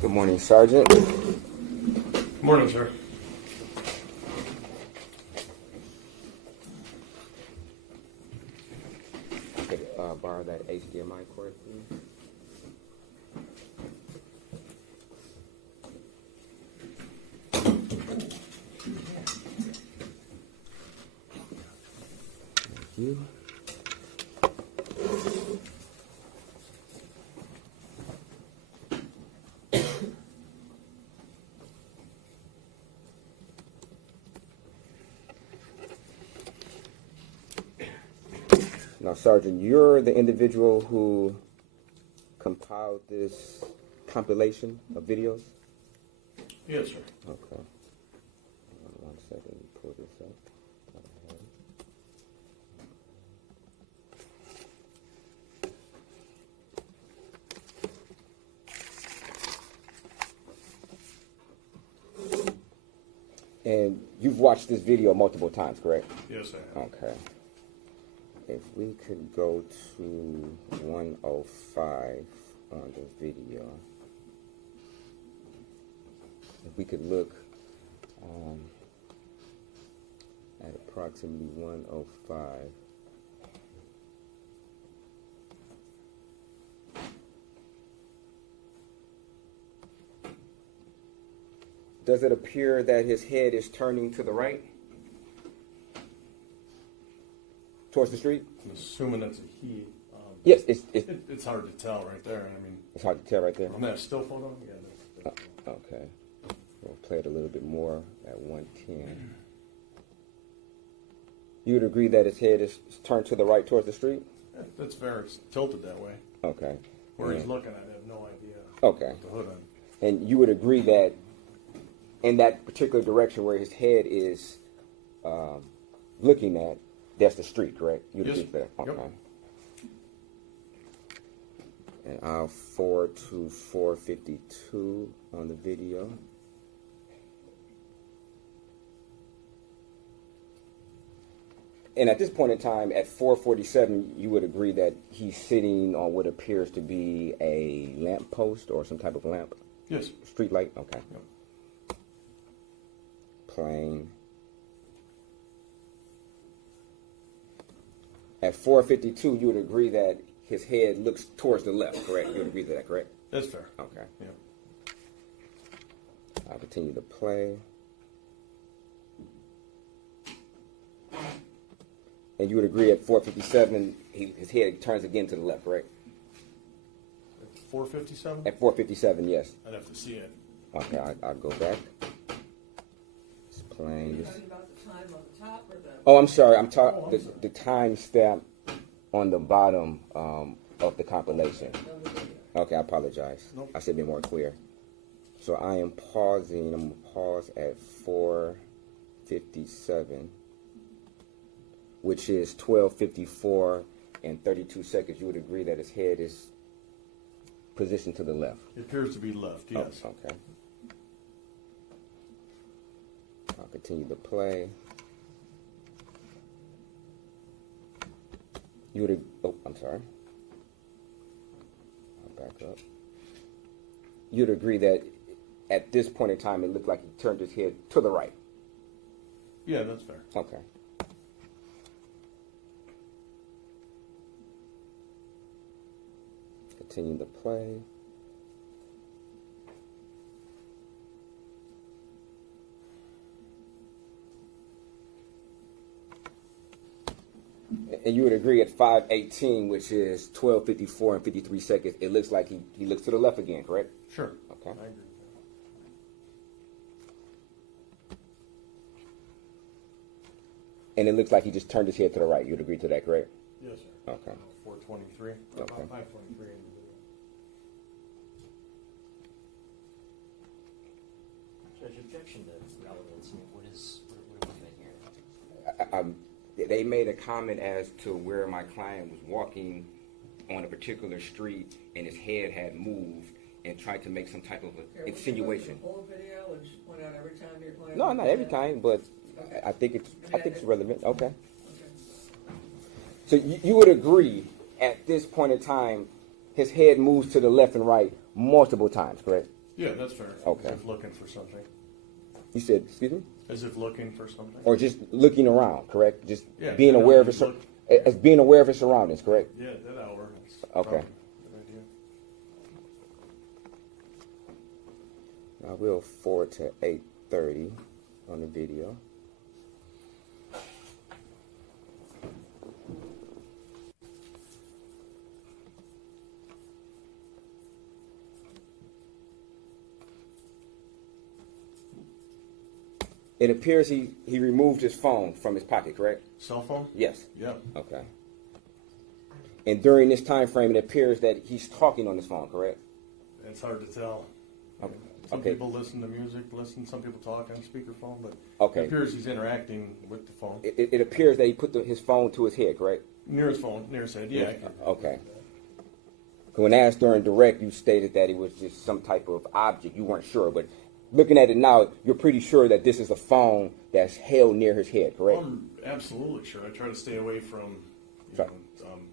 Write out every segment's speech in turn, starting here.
Good morning, Sergeant. Good morning, sir. Could borrow that HDMI cord, please? Thank you. Now, Sergeant, you're the individual who compiled this compilation of videos? Yes, sir. Okay. One second, let me pull this up. And you've watched this video multiple times, correct? Yes, I have. Okay. If we could go to 105 on the video. If we could look at approximately 105. Does it appear that his head is turning to the right? Towards the street? I'm assuming that's a he. Yes, It's hard to tell right there. I mean, it's hard to tell right there. on that still photo, yeah. That's Okay. We'll play it a little bit more at 110. You would agree that his head is turned to the right towards the street? that's fair. It's tilted that way. Okay. Where he's looking at, I have no idea. Okay. The hood on. And you would agree that in that particular direction where his head is looking at, that's the street, correct? You'd Yes. agree with that? Okay. Yep. And I'll forward to 452 on the video. And at this point in time, at 447, you would agree that he's sitting on what appears to be a lamp post or some type of lamp? Yes. Street light? Okay. Yep. Plane. At 452, you would agree that his head looks towards the left, correct? You would agree to that, correct? That's fair. Okay. Yeah. I'll continue to play. And you would agree at 457, his head turns again to the left, correct? 457? At 457, yes. I'd have to see it. Okay, I'll go back. It's playing. Talking about the time on the top or the... Oh, I'm sorry. I'm talking the time stamp on the bottom of the compilation. Okay, I apologize. Nope. I should be more clear. So I am pausing. I'm going to pause at 457, which is 12:54 and 32 seconds. You would agree that his head is positioned to the left? It appears to be left, yes. Oh, okay. I'll continue to play. You would, oh, I'm sorry. I'll back up. You'd agree that at this point in time, it looked like he turned his head to the right? Yeah, that's fair. Okay. Continue to play. And you would agree at 5:18, which is 12:54 and 53 seconds, it looks like he looks to the left again, correct? Sure. Okay. I agree with that. And it looks like he just turned his head to the right. You'd agree to that, correct? Yes, sir. Okay. 423. Okay. About 523 in the video. Judge, objection to relevance. What are we looking at here? They made a comment as to where my client was walking on a particular street and his head had moved and tried to make some type of an insinuation. The whole video and just point out every time you're playing? No, not every time, but Okay. I think it's relevant. Okay. Okay. So you would agree at this point in time, his head moves to the left and right multiple times, correct? Yeah, that's fair. Okay. As if looking for something. You said, excuse me? As if looking for something. Or just looking around, correct? Just Yeah, being yeah, aware of just his, look- as being aware of his surroundings, correct? Yeah, that hour. That's Okay. probably a good idea. I will forward to 8:30 on the video. It appears he removed his phone from his pocket, correct? Cell phone? Yes. Yeah. Okay. And during this time frame, it appears that he's talking on his phone, correct? It's hard to tell. Okay. Some Okay. people listen to music, some people talk on speakerphone, but Okay. it appears he's interacting with the phone. It appears that he put his phone to his head, correct? Near his phone, near his head, yeah. I can- Okay. When asked during direct, you stated that it was just some type of object. You weren't sure, but looking at it now, you're pretty sure that this is a phone that's held near his head, correct? I'm absolutely sure. I try to stay away from Right.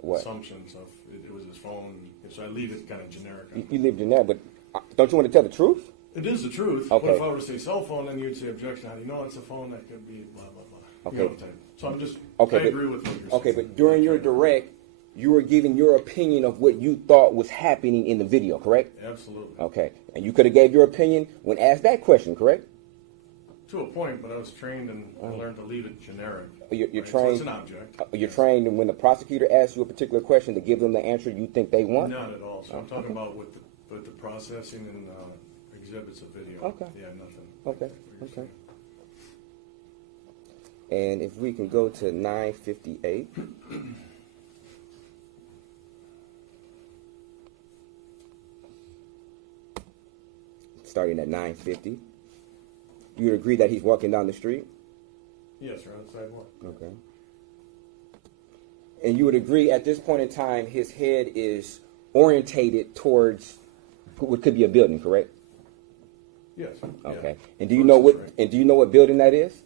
What? assumptions of it was his phone, so I leave it kind of generic. You lived in there, but don't you want to tell the truth? It is the truth. Okay. But if I were to say cell phone, then you'd say objection. How do you know it's a phone? That could be blah, blah, blah. Okay. You know what I'm saying? So I'm just, Okay, I but- agree with what you're Okay, saying. but during your direct, you were giving your opinion of what you thought was happening in the video, correct? Absolutely. Okay. And you could have gave your opinion when asked that question, correct? To a point, but I was trained and I learned to leave it generic. You're right? trained. So it's an object. You're trained, and when the prosecutor asks you a particular question, to give them the answer you think they want. Not at all. So I'm talking about with the processing and exhibits of video. Okay. Yeah, nothing. Okay. Okay. And if we can go to 9:58. Starting at 9:50. You would agree that he's walking down the street? Yes, sir, on the sidewalk. Okay. And you would agree at this point in time his head is orientated towards what could be a building, correct? Yes. Okay. Yeah. And do you know what Right. and do you know what building that is?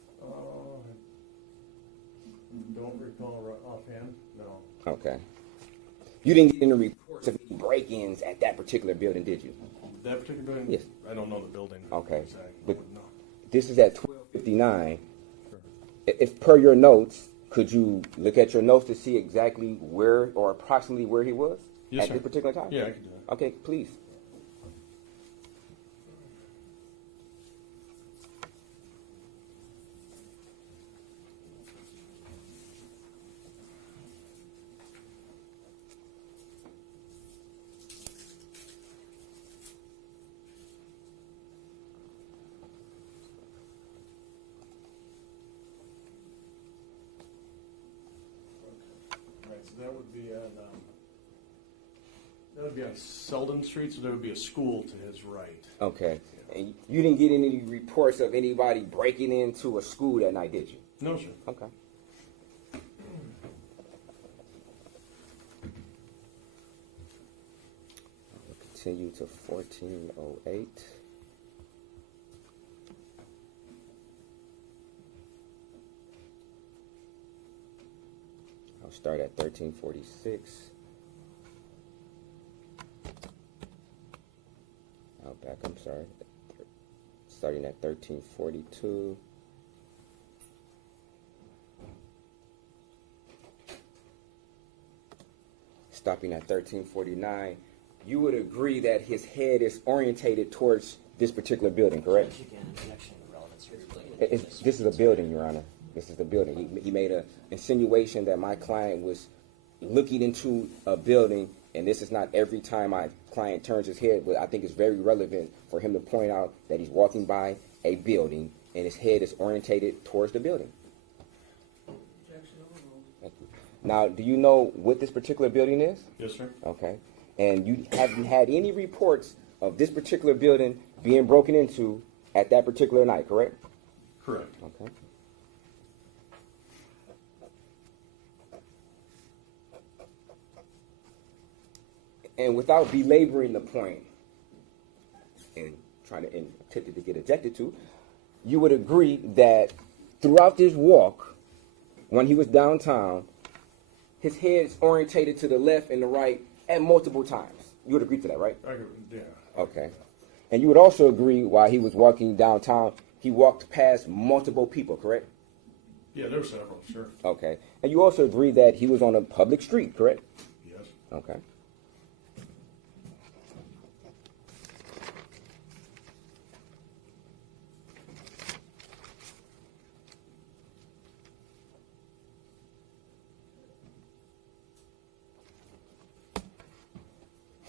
Don't recall offhand. No. Okay. You didn't get any reports of any break-ins at that particular building, did you? That particular building? Yes. I don't know the building. Okay. Exactly. But No. this is at 12:59. If per your notes, could you look at your notes to see exactly where or approximately where he was Yes, at sir. this particular time? Yeah, I can do that. Okay, please. Right, so that would be on Selden Street, so there would be a school to his right. Okay. And you didn't get any reports of anybody breaking into a school that night, did you? No, sir. Okay. We'll continue to 14:08. I'll start at 13:46. I'll back, I'm sorry. Starting at 13:42. Stopping at 13:49. You would agree that his head is orientated towards this particular building, correct? Again, objection to relevance here. This is a building, Your Honor. This is the building. He made an insinuation that my client was looking into a building, and this is not every time my client turns his head, but I think it's very relevant for him to point out that he's walking by a building, and his head is orientated towards the building. Objection overruled. Thank you. Now, do you know what this particular building is? Yes, sir. Okay. And you haven't had any reports of this particular building being broken into at that particular night, correct? Correct. Okay. And without belaboring the point and trying to and tempted to get objected to, you would agree that throughout this walk, when he was downtown, his head's orientated to the left and the right at multiple times. You would agree to that, right? I could, yeah. Okay. And you would also agree while he was walking downtown, he walked past multiple people, correct? Yeah, there were several, sure. Okay. And you also agree that he was on a public street, correct? Yes. Okay.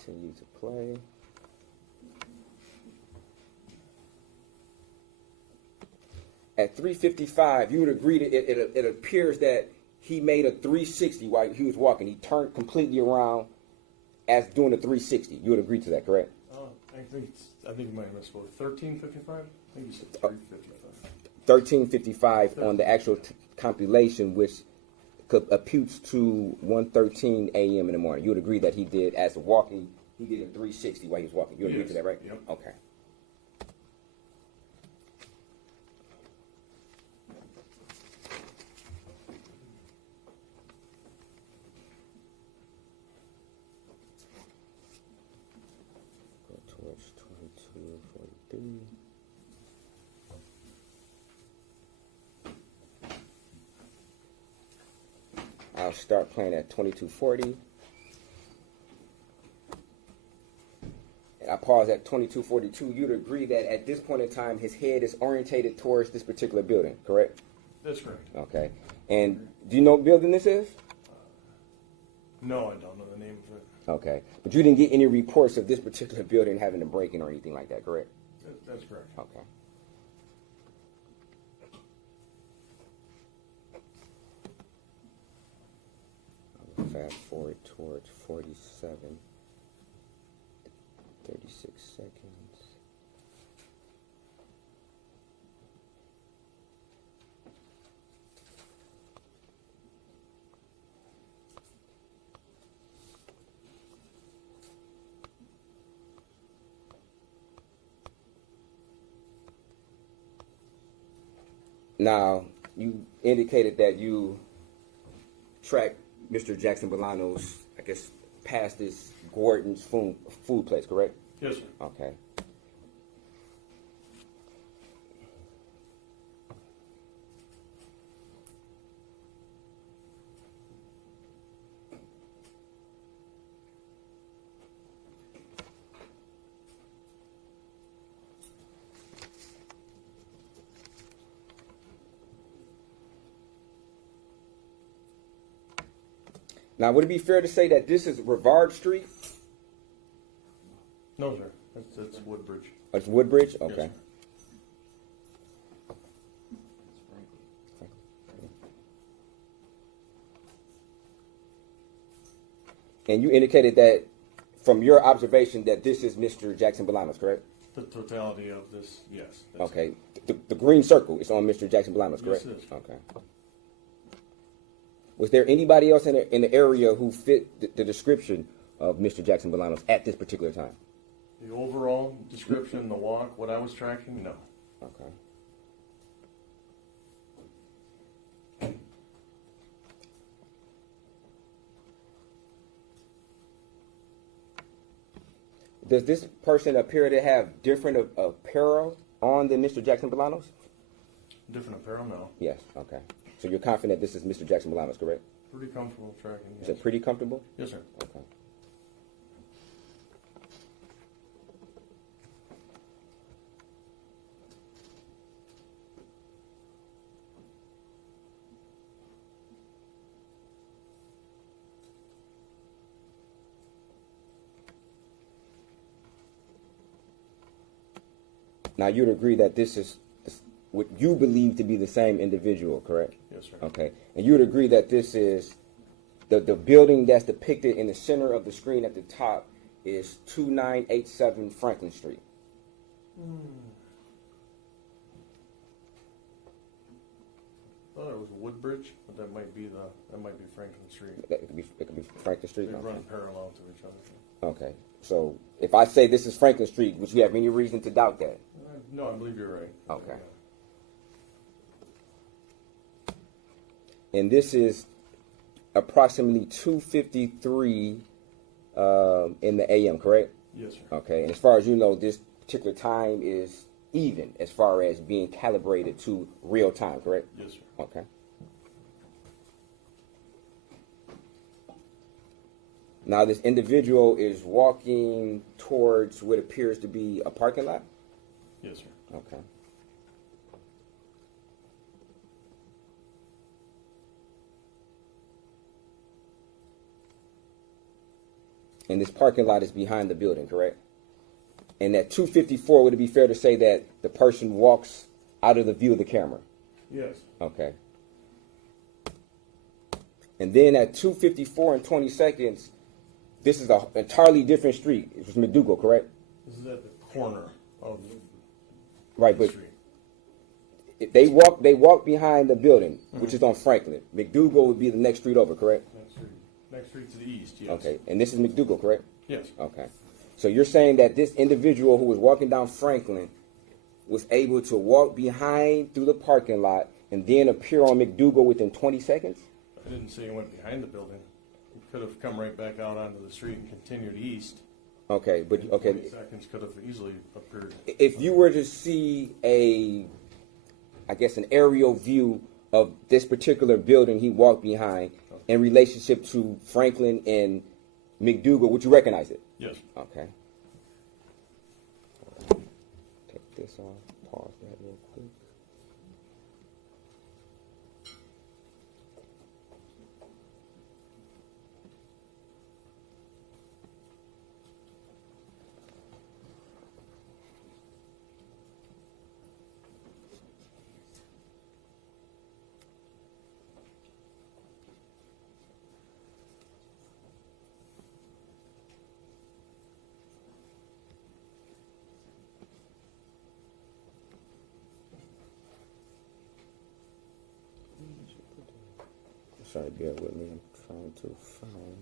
Continue to play. At 3:55, you would agree that it appears that he made a 360 while he was walking. He turned completely around as doing a 360. You would agree to that, correct? I think you might have misspoke. 13:55? I think you said 3:55. 13:55 on the actual compilation, which computes to 1:13 a.m. in the morning. You would agree that he did, as walking, he did a 360 while he was walking. You would agree to that, right? Yep. Okay. Go towards 22:43. I'll start playing at 22:40. And I pause at 22:42. You'd agree that at this point in time, his head is orientated towards this particular building, correct? That's correct. Okay. And do you know what building this is? No, I don't know the name of it. Okay. But you didn't get any reports of this particular building having a break-in or anything like that, correct? That's correct. Okay. Fast forward towards 47. 36 seconds. Now, you indicated that you tracked Mr. Jackson-Bolanos, I guess, past this Gordon's food place, correct? Yes, sir. Okay. Now, would it be fair to say that this is Rivard Street? No, sir. That's Woodbridge. It's Woodbridge? Yes, Okay. sir. And you indicated that, from your observation, that this is Mr. Jackson-Bolanos, correct? The totality of this, yes. Okay. The green circle is on Mr. Jackson-Bolanos, correct? Yes, it is. Okay. Was there anybody else in the area who fit the description of Mr. Jackson-Bolanos at this particular time? The overall description, the walk, what I was tracking, no. Okay. Does this person appear to have different apparel on than Mr. Jackson-Bolanos? Different apparel, no. Yes. Okay. So you're confident this is Mr. Jackson-Bolanos, correct? Pretty comfortable tracking, Is yes. it pretty comfortable? Yes, sir. Okay. Now, you'd agree that this is what you believe to be the same individual, correct? Yes, sir. Okay. And you would agree that this is the building that's depicted in the center of the screen at the top is 2987 Franklin Street. Thought it was Woodbridge, but that might be Franklin Street. It could be Franklin Street. They Okay. run parallel to each other. Okay. So if I say this is Franklin Street, would you have any reason to doubt that? No, I believe you're right. Okay. And this is approximately 2:53 in the AM, correct? Yes, sir. Okay. And as far as you know, this particular time is even as far as being calibrated to real time, correct? Yes, sir. Okay. Now this individual is walking towards what appears to be a parking lot? Yes, sir. Okay. And this parking lot is behind the building, correct? And at 254, would it be fair to say that the person walks out of the view of the camera? Yes. Okay. And then at 254 and 20 seconds, this is an entirely different street. It was McDougal, correct? This is at the corner of Right, the but street. they walk behind the building, which is on Franklin. McDougal would be the next street over, correct? Next street to the east, yes. Okay, and this is McDougal, correct? Yes. Okay. So you're saying that this individual who was walking down Franklin was able to walk behind through the parking lot and then appear on McDougal within 20 seconds? I didn't say he went behind the building. He could have come right back out onto the street and continued east. Okay, but In okay. 20 seconds could have easily appeared. If you were to see an aerial view of this particular building he walked behind in relationship to Franklin and McDougal, would you recognize it? Yes. Okay. Take this off. Pause that real quick. Sorry, bear with me. I'm trying to find.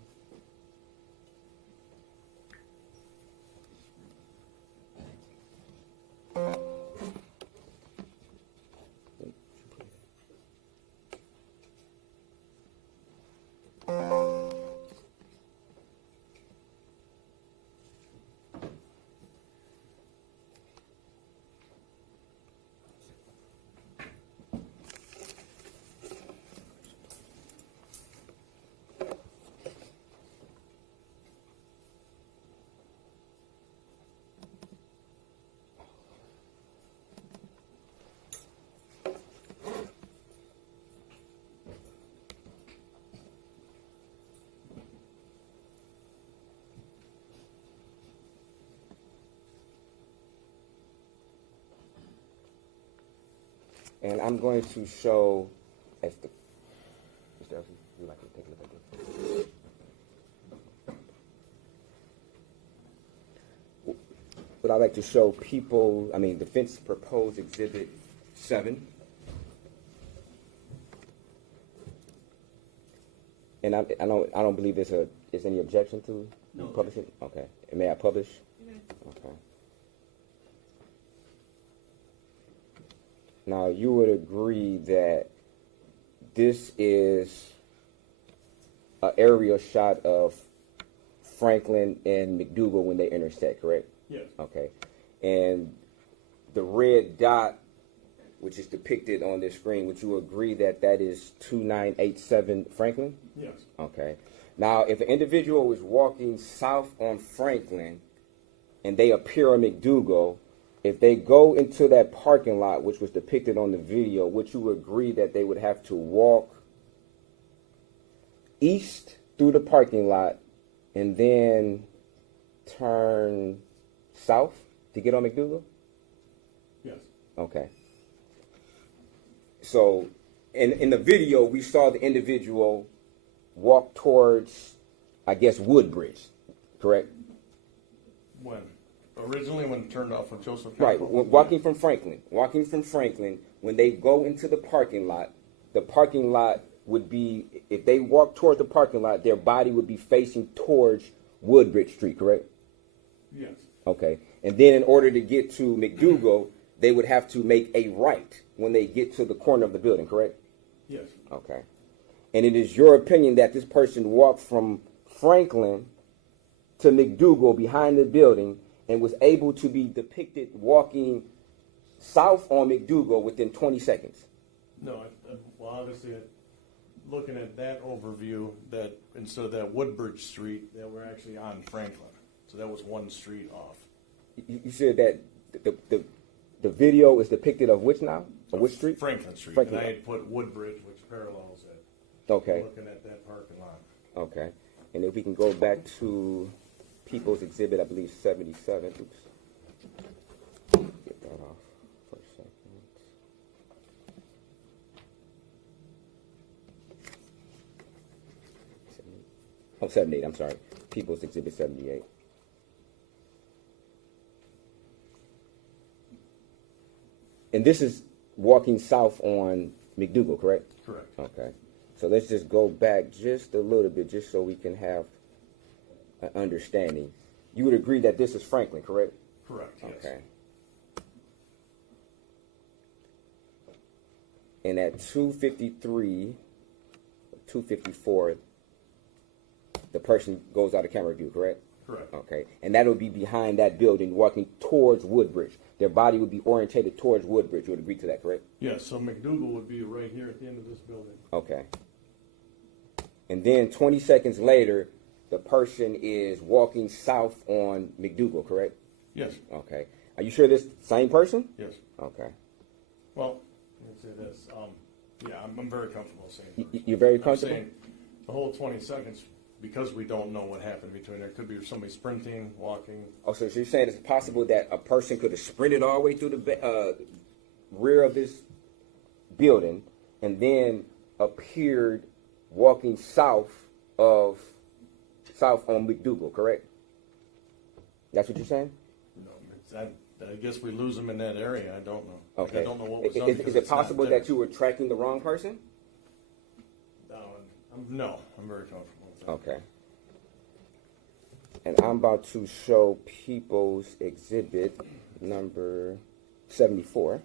And I'm going to show, if the, Mr. Elsie, would you like to take a look at this? What I like to show people, defense proposed exhibit 7. And I don't believe there's any objection to publishing? Okay. And may I publish? Okay. Now, you would agree that this is an aerial shot of Franklin and McDougal when they intersect, correct? Yes. Okay. And the red dot, which is depicted on this screen, would you agree that that is 2987 Franklin? Yes. Okay. Now, if an individual is walking south on Franklin and they appear on McDougal, if they go into that parking lot, which was depicted on the video, would you agree that they would have to walk east through the parking lot and then turn south to get on McDougal? Yes. Okay. So, in the video, we saw the individual walk towards, I guess, Woodbridge, correct? When? Originally when it turned off with Joseph. Right, Campbell. walking from Franklin, when they go into the parking lot would be, if they walk towards the parking lot, their body would be facing towards Woodbridge Street, correct? Yes. Okay, and then in order to get to McDougal, they would have to make a right when they get to the corner of the building, correct? Yes. Okay. And it is your opinion that this person walked from Franklin to McDougal behind the building, and was able to be depicted walking south on McDougal within 20 seconds. No, well, obviously, looking at that overview, that instead of that Woodbridge Street, that we're actually on Franklin. So that was one street off. You said that the video is depicted of which now? Of which street? Franklin Street. Franklin. And I had put Woodbridge, which parallels it. Okay. Looking at that parking lot. Okay. And if we can go back to People's Exhibit, I believe 77. Oops. Get that off for a second. Oh, 78, I'm sorry. People's Exhibit 78. And this is walking south on McDougal, correct? Correct. Okay. So let's just go back just a little bit, just so we can have an understanding. You would agree that this is Franklin, correct? Correct, yes. Okay. And at 2:53, 2:54, the person goes out of camera view, correct? Correct. Okay. And that would be behind that building, walking towards Woodbridge. Their body would be orientated towards Woodbridge. You would agree to that, correct? Yes, so McDougal would be right here at the end of this building. Okay. And then 20 seconds later, the person is walking south on McDougal, correct? Yes, Okay. Are you sure this same person? yes. Okay. Well, let me say this. Yeah, I'm very comfortable saying. You're very I'm comfortable? saying the whole 20 seconds, because we don't know what happened between there. Could be somebody sprinting, walking. Oh, so you're saying it's possible that a person could have sprinted all the way through the rear of this building and then appeared walking south on McDougal, correct? That's what you're saying? No, I guess we lose them in that area. I don't know. Okay. I don't know what was done. Is because it it's not possible there. that you were tracking the wrong person? No, I'm very comfortable with that. Okay. And I'm about to show People's Exhibit number 74.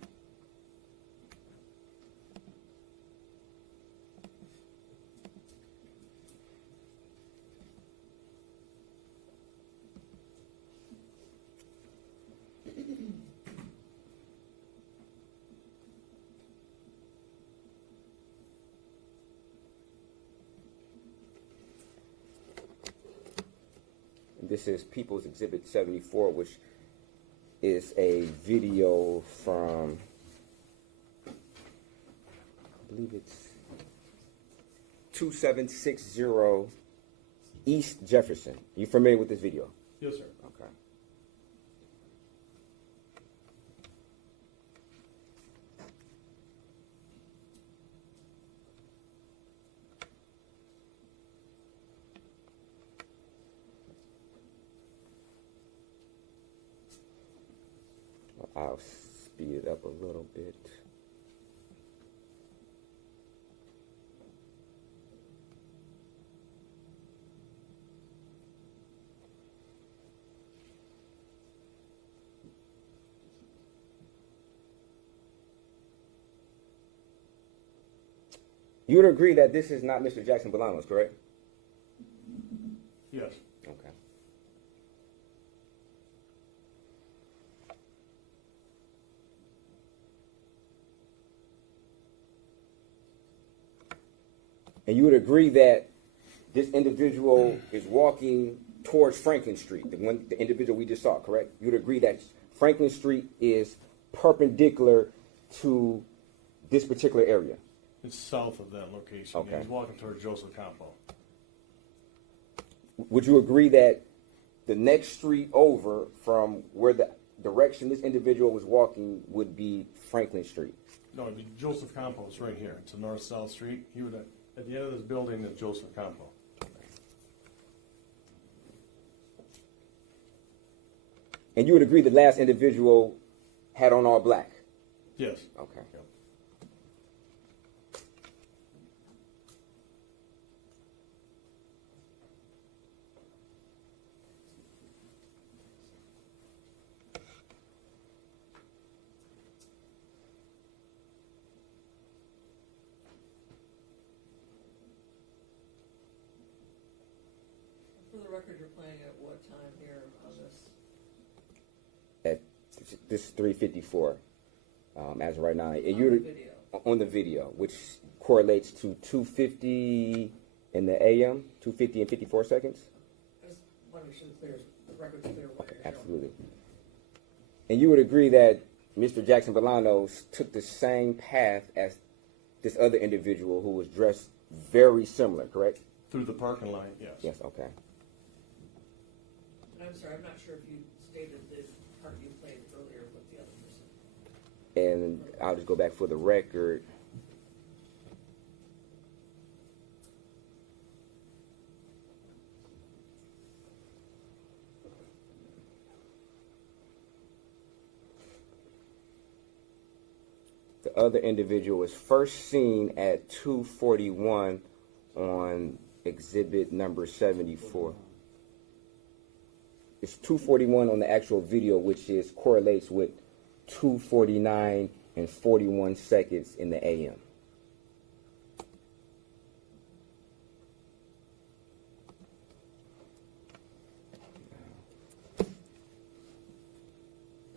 This is People's Exhibit 74, which is a video from, I believe it's 2760 East Jefferson. You familiar with this video? Yes, sir. Okay. I'll speed it up a little bit. You would agree that this is not Mr. Jackson-Bolanos, correct? Yes. Okay. And you would agree that this individual is walking towards Franklin Street, the individual we just saw, correct? You would agree that Franklin Street is perpendicular to this particular area? It's south of that location. Okay. He's walking towards Joseph Campo. Would you agree that the next street over from where the direction this individual was walking would be Franklin Street? No, it'd be Joseph Campo is right here. It's a north-south street. He would, at the end of this building is Joseph Campo. And you would agree the last individual had on all black? Yes. Okay. Yep. For the record, you're playing at what time here on this? this is 354 as of right now. And On you're the video. on the video, which correlates to 250 in the AM, 250 and 54 seconds. I just want to make sure the record's clear what you're showing. Absolutely. And you would agree that Mr. Jackson-Bolanos took the same path as this other individual who was dressed very similar, correct? Through the parking lot, yes. Yes, okay. And I'm sorry, I'm not sure if you stated the part you played earlier with the other person. And I'll just go back for the record. The other individual was first seen at 2:41 on exhibit number 74. It's 2:41 on the actual video, which is correlates with 2:49 and 41 seconds in the AM. I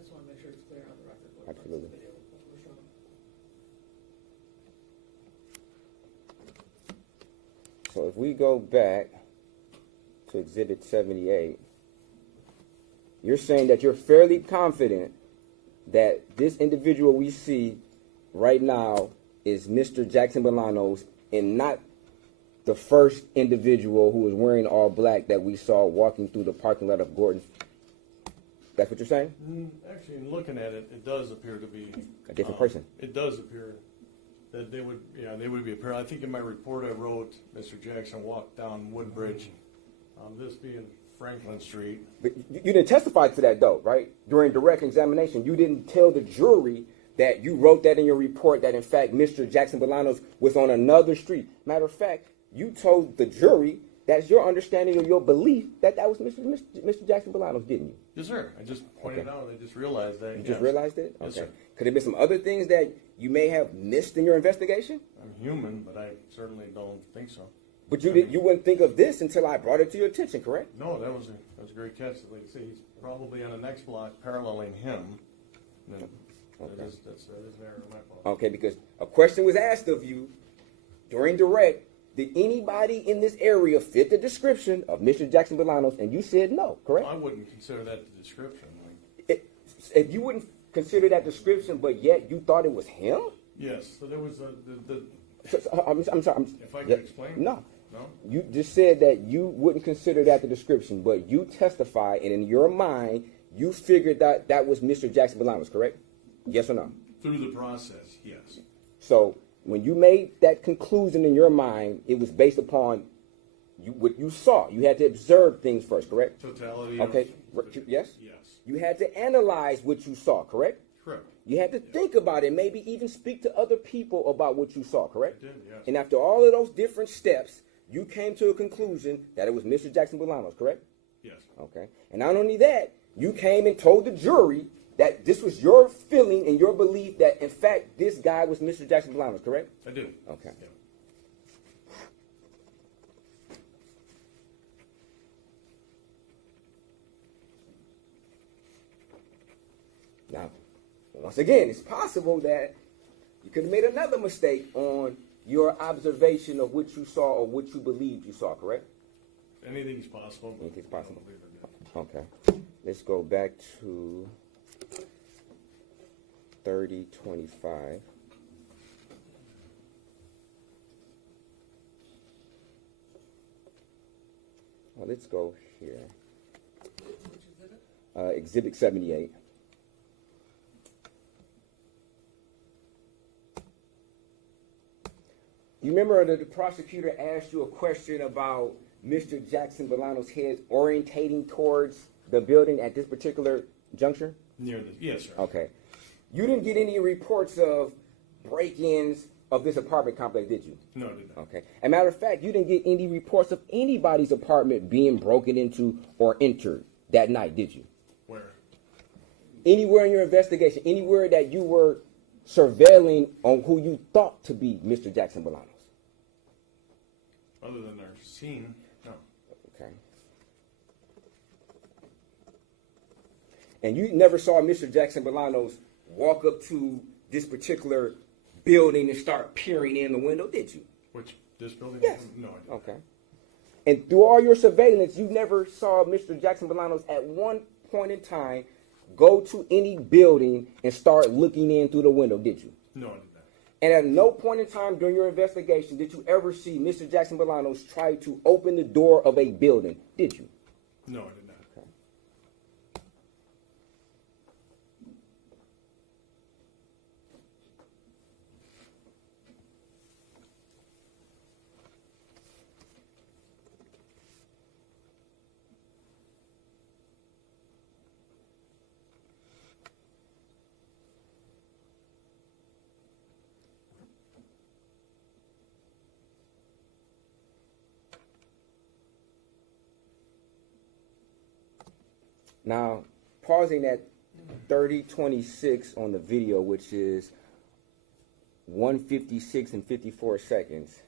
just want to make sure it's clear on the record what parts of Absolutely. the video what we're showing. So if we go back to exhibit 78, you're saying that you're fairly confident that this individual we see right now is Mr. Jackson-Bolanos and not the first individual who was wearing all black that we saw walking through the parking lot of Gordon. That's what you're saying? Actually, in looking at it, it does appear to be A different person. It does appear that they would be a pair. I think in my report I wrote, Mr. Jackson walked down Woodbridge, this being Franklin Street. But you didn't testify to that though, right? During direct examination, you didn't tell the jury that you wrote that in your report that in fact Mr. Jackson-Bolanos was on another street. Matter of fact, you told the jury that's your understanding or your belief that that was Mr. Jackson-Bolanos, didn't you? Yes, sir. I just pointed out. I just realized that. You just realized it? Yes, sir. Could there be some other things that you may have missed in your investigation? I'm human, but I certainly don't think so. But you wouldn't think of this until I brought it to your attention, correct? No, that was a great catch. Like I say, he's probably on the next block paralleling him. And then that is an error on my part. Okay, because a question was asked of you during direct. Did anybody in this area fit the description of Mr. Jackson-Bolanos? And you said no, correct? I wouldn't consider that the description. Like, If you wouldn't consider that description, but yet you thought it was him? yes, so there was I'm sorry. if I could explain. No. No? You just said that you wouldn't consider that the description, but you testified, and in your mind, you figured that that was Mr. Jackson-Bolanos, correct? Yes or no? Through the process, yes. So when you made that conclusion in your mind, it was based upon what you saw. You had to observe things first, correct? Totality Okay. of... Yes? Yes. You had to analyze what you saw, correct? Correct. You had to think about it, maybe even speak to other people about what you saw, correct? I did, yes. And after all of those different steps, you came to a conclusion that it was Mr. Jackson-Bolanos, correct? Yes. Okay. And not only that, you came and told the jury that this was your feeling and your belief that, in fact, this guy was Mr. Jackson-Bolanos, correct? I do. Okay. Yeah. Now, once again, it's possible that you could have made another mistake on your observation of what you saw or what you believed you saw, correct? Anything's possible. but Anything's I don't possible. believe it. Okay. Let's go back to 3025. Well, let's go here. Which exhibit? Exhibit 78. You remember that the prosecutor asked you a question about Mr. Jackson-Bolanos' head orientating towards the building at this particular juncture? Near the... Yes, sir. Okay. You didn't get any reports of break-ins of this apartment complex, did you? No, I did not. Okay. As a matter of fact, you didn't get any reports of anybody's apartment being broken into or entered that night, did you? Where? Anywhere in your investigation, anywhere that you were surveilling on who you thought to be Mr. Jackson-Bolanos? Other than our scene, no. Okay. And you never saw Mr. Jackson-Bolanos walk up to this particular building and start peering in the window, did you? Which, this building? Yes. No, I didn't. Okay. And through all your surveillance, you never saw Mr. Jackson-Bolanos at one point in time go to any building and start looking in through the window, did you? No, I did not. And at no point in time during your investigation did you ever see Mr. Jackson-Bolanos try to open the door of a building, did you? No, I did not. Now, pausing at 30:26 on the video, which is 1:56 and 54 seconds,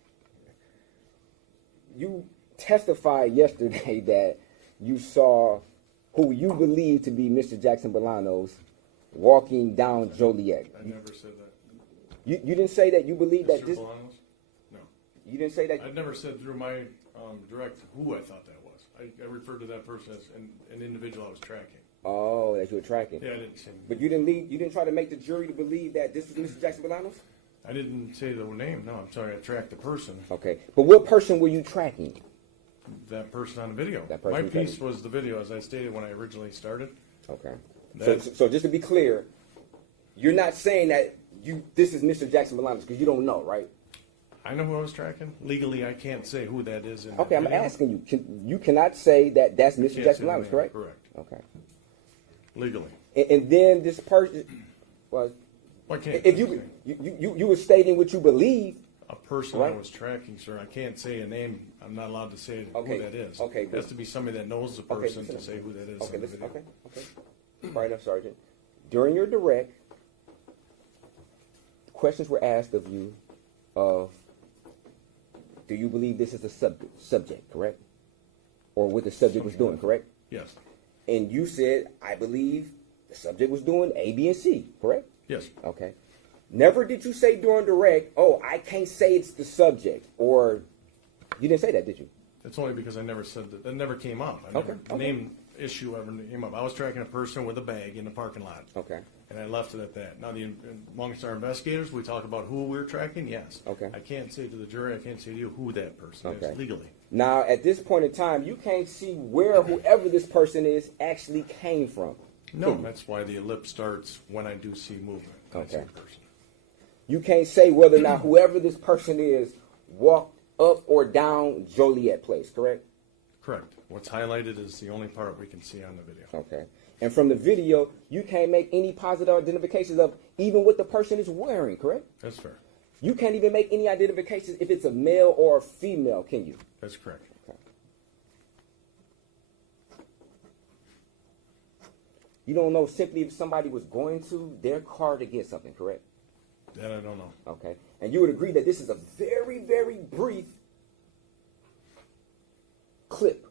you testified yesterday that you saw who you believe to be Mr. Jackson-Bolanos walking down Joliet. I never said that. You didn't say that you believe that Mr. this. Bolanos? No. You didn't say that. I never said through my direct who I thought that was. I referred to that person as an individual I was tracking. Oh, that you were tracking. Yeah, I didn't say. But you didn't leave. You didn't try to make the jury to believe that this was Mr. Jackson-Bolanos. I didn't say the name. No, I'm sorry. I tracked the person. Okay, but what person were you tracking? That person on the video. That person My you piece tracking. was the video, as I stated when I originally started. Okay. That- So just to be clear, you're not saying that this is Mr. Jackson-Bolanos because you don't know, right? I know who I was tracking. Legally, I can't say who that is. In Okay, that I'm video. asking you. You cannot say that that's Mr. Can't say the Jackson-Bolanos, name, correct? Correct. Okay. Legally. And then this person, well, Well, I can't. if you were stating what you believe. A person Right. I was tracking, sir. I can't say a name. I'm not allowed to say Okay, who that is. okay, It has to be somebody that knows the Okay, person listen. to say who that is. Okay, in the listen. video. Okay. Right enough, Sergeant. During your direct, questions were asked of you of, do you believe this is a subject, correct? Or what the subject was doing, correct? Yes. And you said, I believe the subject was doing A, B, and C, correct? Yes. Okay. Never did you say during direct, oh, I can't say it's the subject, or you didn't say that, did you? It's only because I never said that. That never came up. Okay, The name issue ever came up. I was tracking a person with a bag in the parking lot. Okay. And I left it at that. Now, amongst our investigators, we talk about who we're tracking. Yes. Okay. I can't say to the jury, I can't say to you who that person Okay. is legally. Now, at this point in time, you can't see where whoever this person is actually came from. No, Can you? that's why the ellipse starts when I do see movement. I see Okay. the person. You can't say whether or not whoever this person is walked up or down Joliet Place, correct? Correct. What's highlighted is the only part we can see on the video. Okay. And from the video, you can't make any positive identifications of even what the person is wearing, correct? That's fair. You can't even make any identifications if it's a male or a female, can you? That's correct. Okay. You don't know simply if somebody was going to their car to get something, correct? That I don't know. Okay. And you would agree that this is a very, very brief clip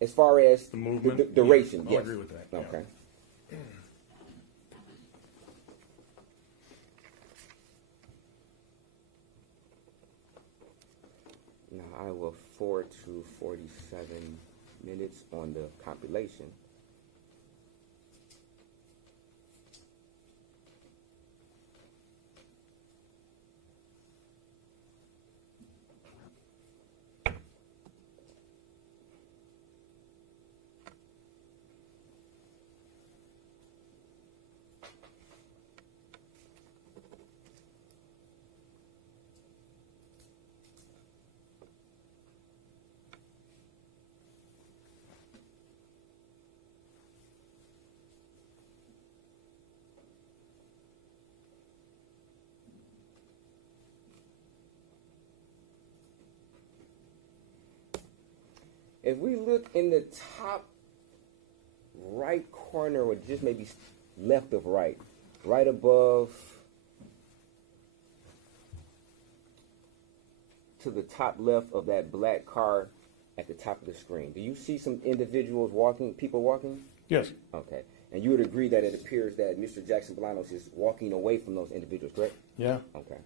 as far as The movement? the duration. Yeah, I'll yes. agree with that, yeah. Okay. Now I will forward to 47 minutes on the compilation. If we look in the top right corner, or just maybe left of right, right above to the top left of that black car at the top of the screen, do you see some individuals walking, people walking? Yes. Okay. And you would agree that it appears that Mr. Jackson-Bolanos is walking away from those individuals, correct? Yeah. Okay.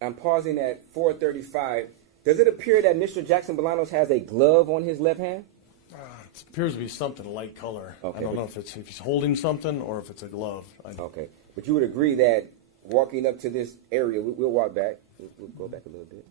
I'm pausing at 435. Does it appear that Mr. Jackson-Bolanos has a glove on his left hand? It appears to be something light color. Okay, I don't but- know if he's holding something or if it's a glove. Okay. But you would agree that walking up to this area, we'll walk back. We'll go back a little bit.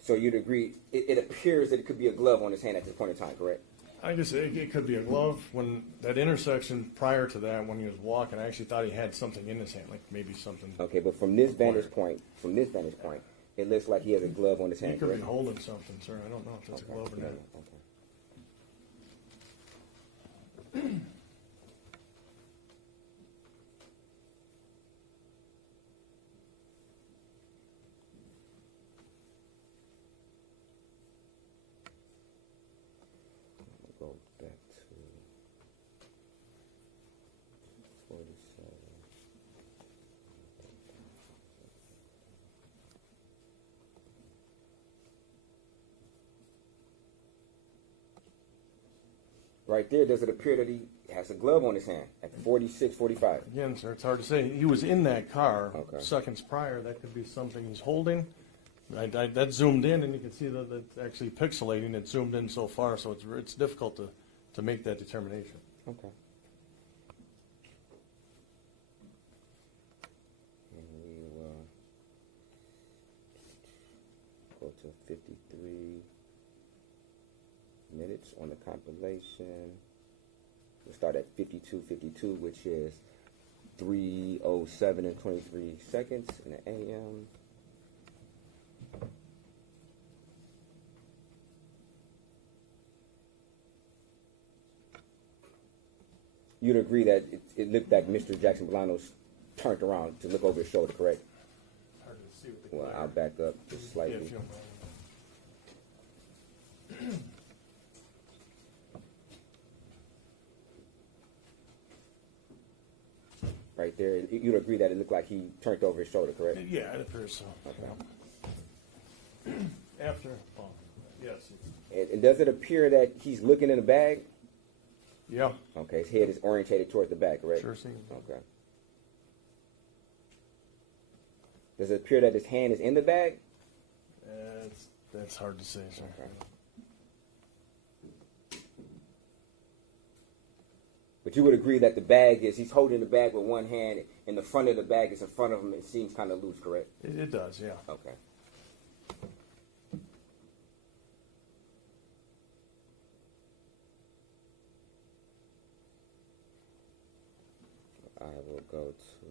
So you'd agree, it appears that it could be a glove on his hand at this point in time, correct? I guess it could be a glove. When that intersection prior to that, when he was walking, I actually thought he had something in his hand, like maybe something. Okay, but from this vantage point, it looks like he has a glove on his He hand, could be correct? holding something, sir. I don't know if it's a glove or No, not. no, okay. Go back to 47. Right there, does it appear that he has a glove on his hand at 46, 45? Again, sir, it's hard to say. He was in that car Okay. seconds prior. That could be something he's holding. That zoomed in, and you can see that it's actually pixelating. It zoomed in so far, so it's difficult to make that determination. Okay. And we will go to 53 minutes on the compilation. We'll start at 52:52, which is 3:07 and 23 seconds in the AM. You'd agree that it looked like Mr. Jackson-Bolanos turned around to look over his shoulder, correct? Hard to see with the Well, glare. I'll back up just Yeah, slightly. if you don't mind. Right there, you'd agree that it looked like he turned over his shoulder, correct? Yeah, it appears so. Okay. After, oh, yes. And does it appear that he's looking in the bag? Yeah, Okay, his head is orientated towards the back, correct? sure seems. Okay. Does it appear that his hand is in the bag? That's hard to say, sir. Okay. But you would agree that the bag he's holding the bag with one hand, and the front of the bag is in front of him. It seems kind of loose, correct? It does, yeah. Okay. I will go to.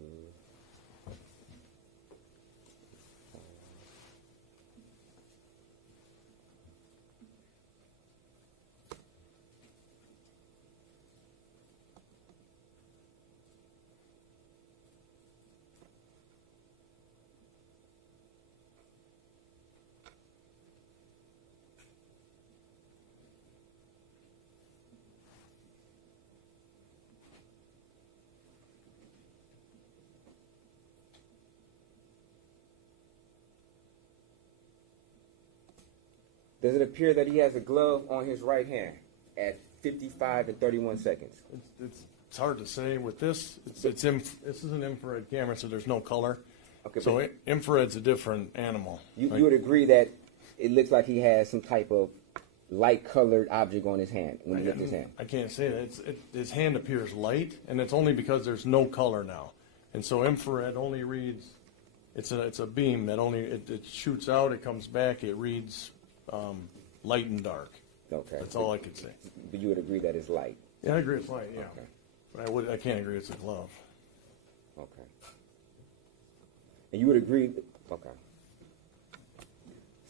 Does it appear that he has a glove on his right hand at 55 and 31 seconds? It's hard to say with this. This is an infrared camera, so there's no color. Okay, So but infrared's a different animal. you Like, would agree that it looks like he has some type of light-colored object on his hand when you lift his hand. I can't say that. His hand appears light, and it's only because there's no color now. And so infrared only reads. It's a beam that only it shoots out. It comes back. It reads light and dark. Okay. That's all I could say. But you would agree that it's light. Yeah, I agree it's light. Yeah, Okay. but I can't agree it's a glove. Okay. And you would agree. Okay.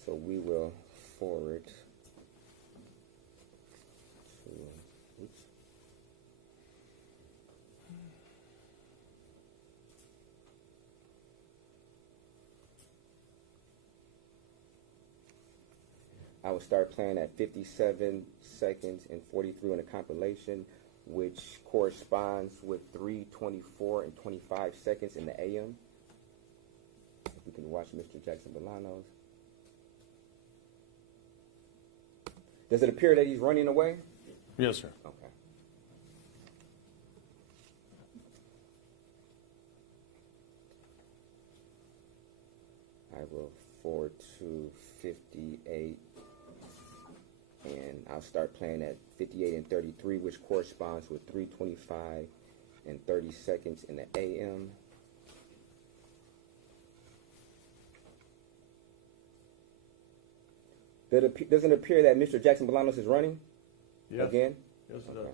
So we will forward to. Oops. I will start playing at 57 seconds and 43 on the compilation, which corresponds with 3:24 and 25 seconds in the AM. If we can watch Mr. Jackson-Bolanos. Does it appear that he's running away? Yes, sir. Okay. I will forward to 58, and I'll start playing at 58 and 33, which corresponds with 3:25 and 30 seconds in the AM. Doesn't it appear that Mr. Jackson-Bolanos is running Yes. again? Yes, it does. Okay.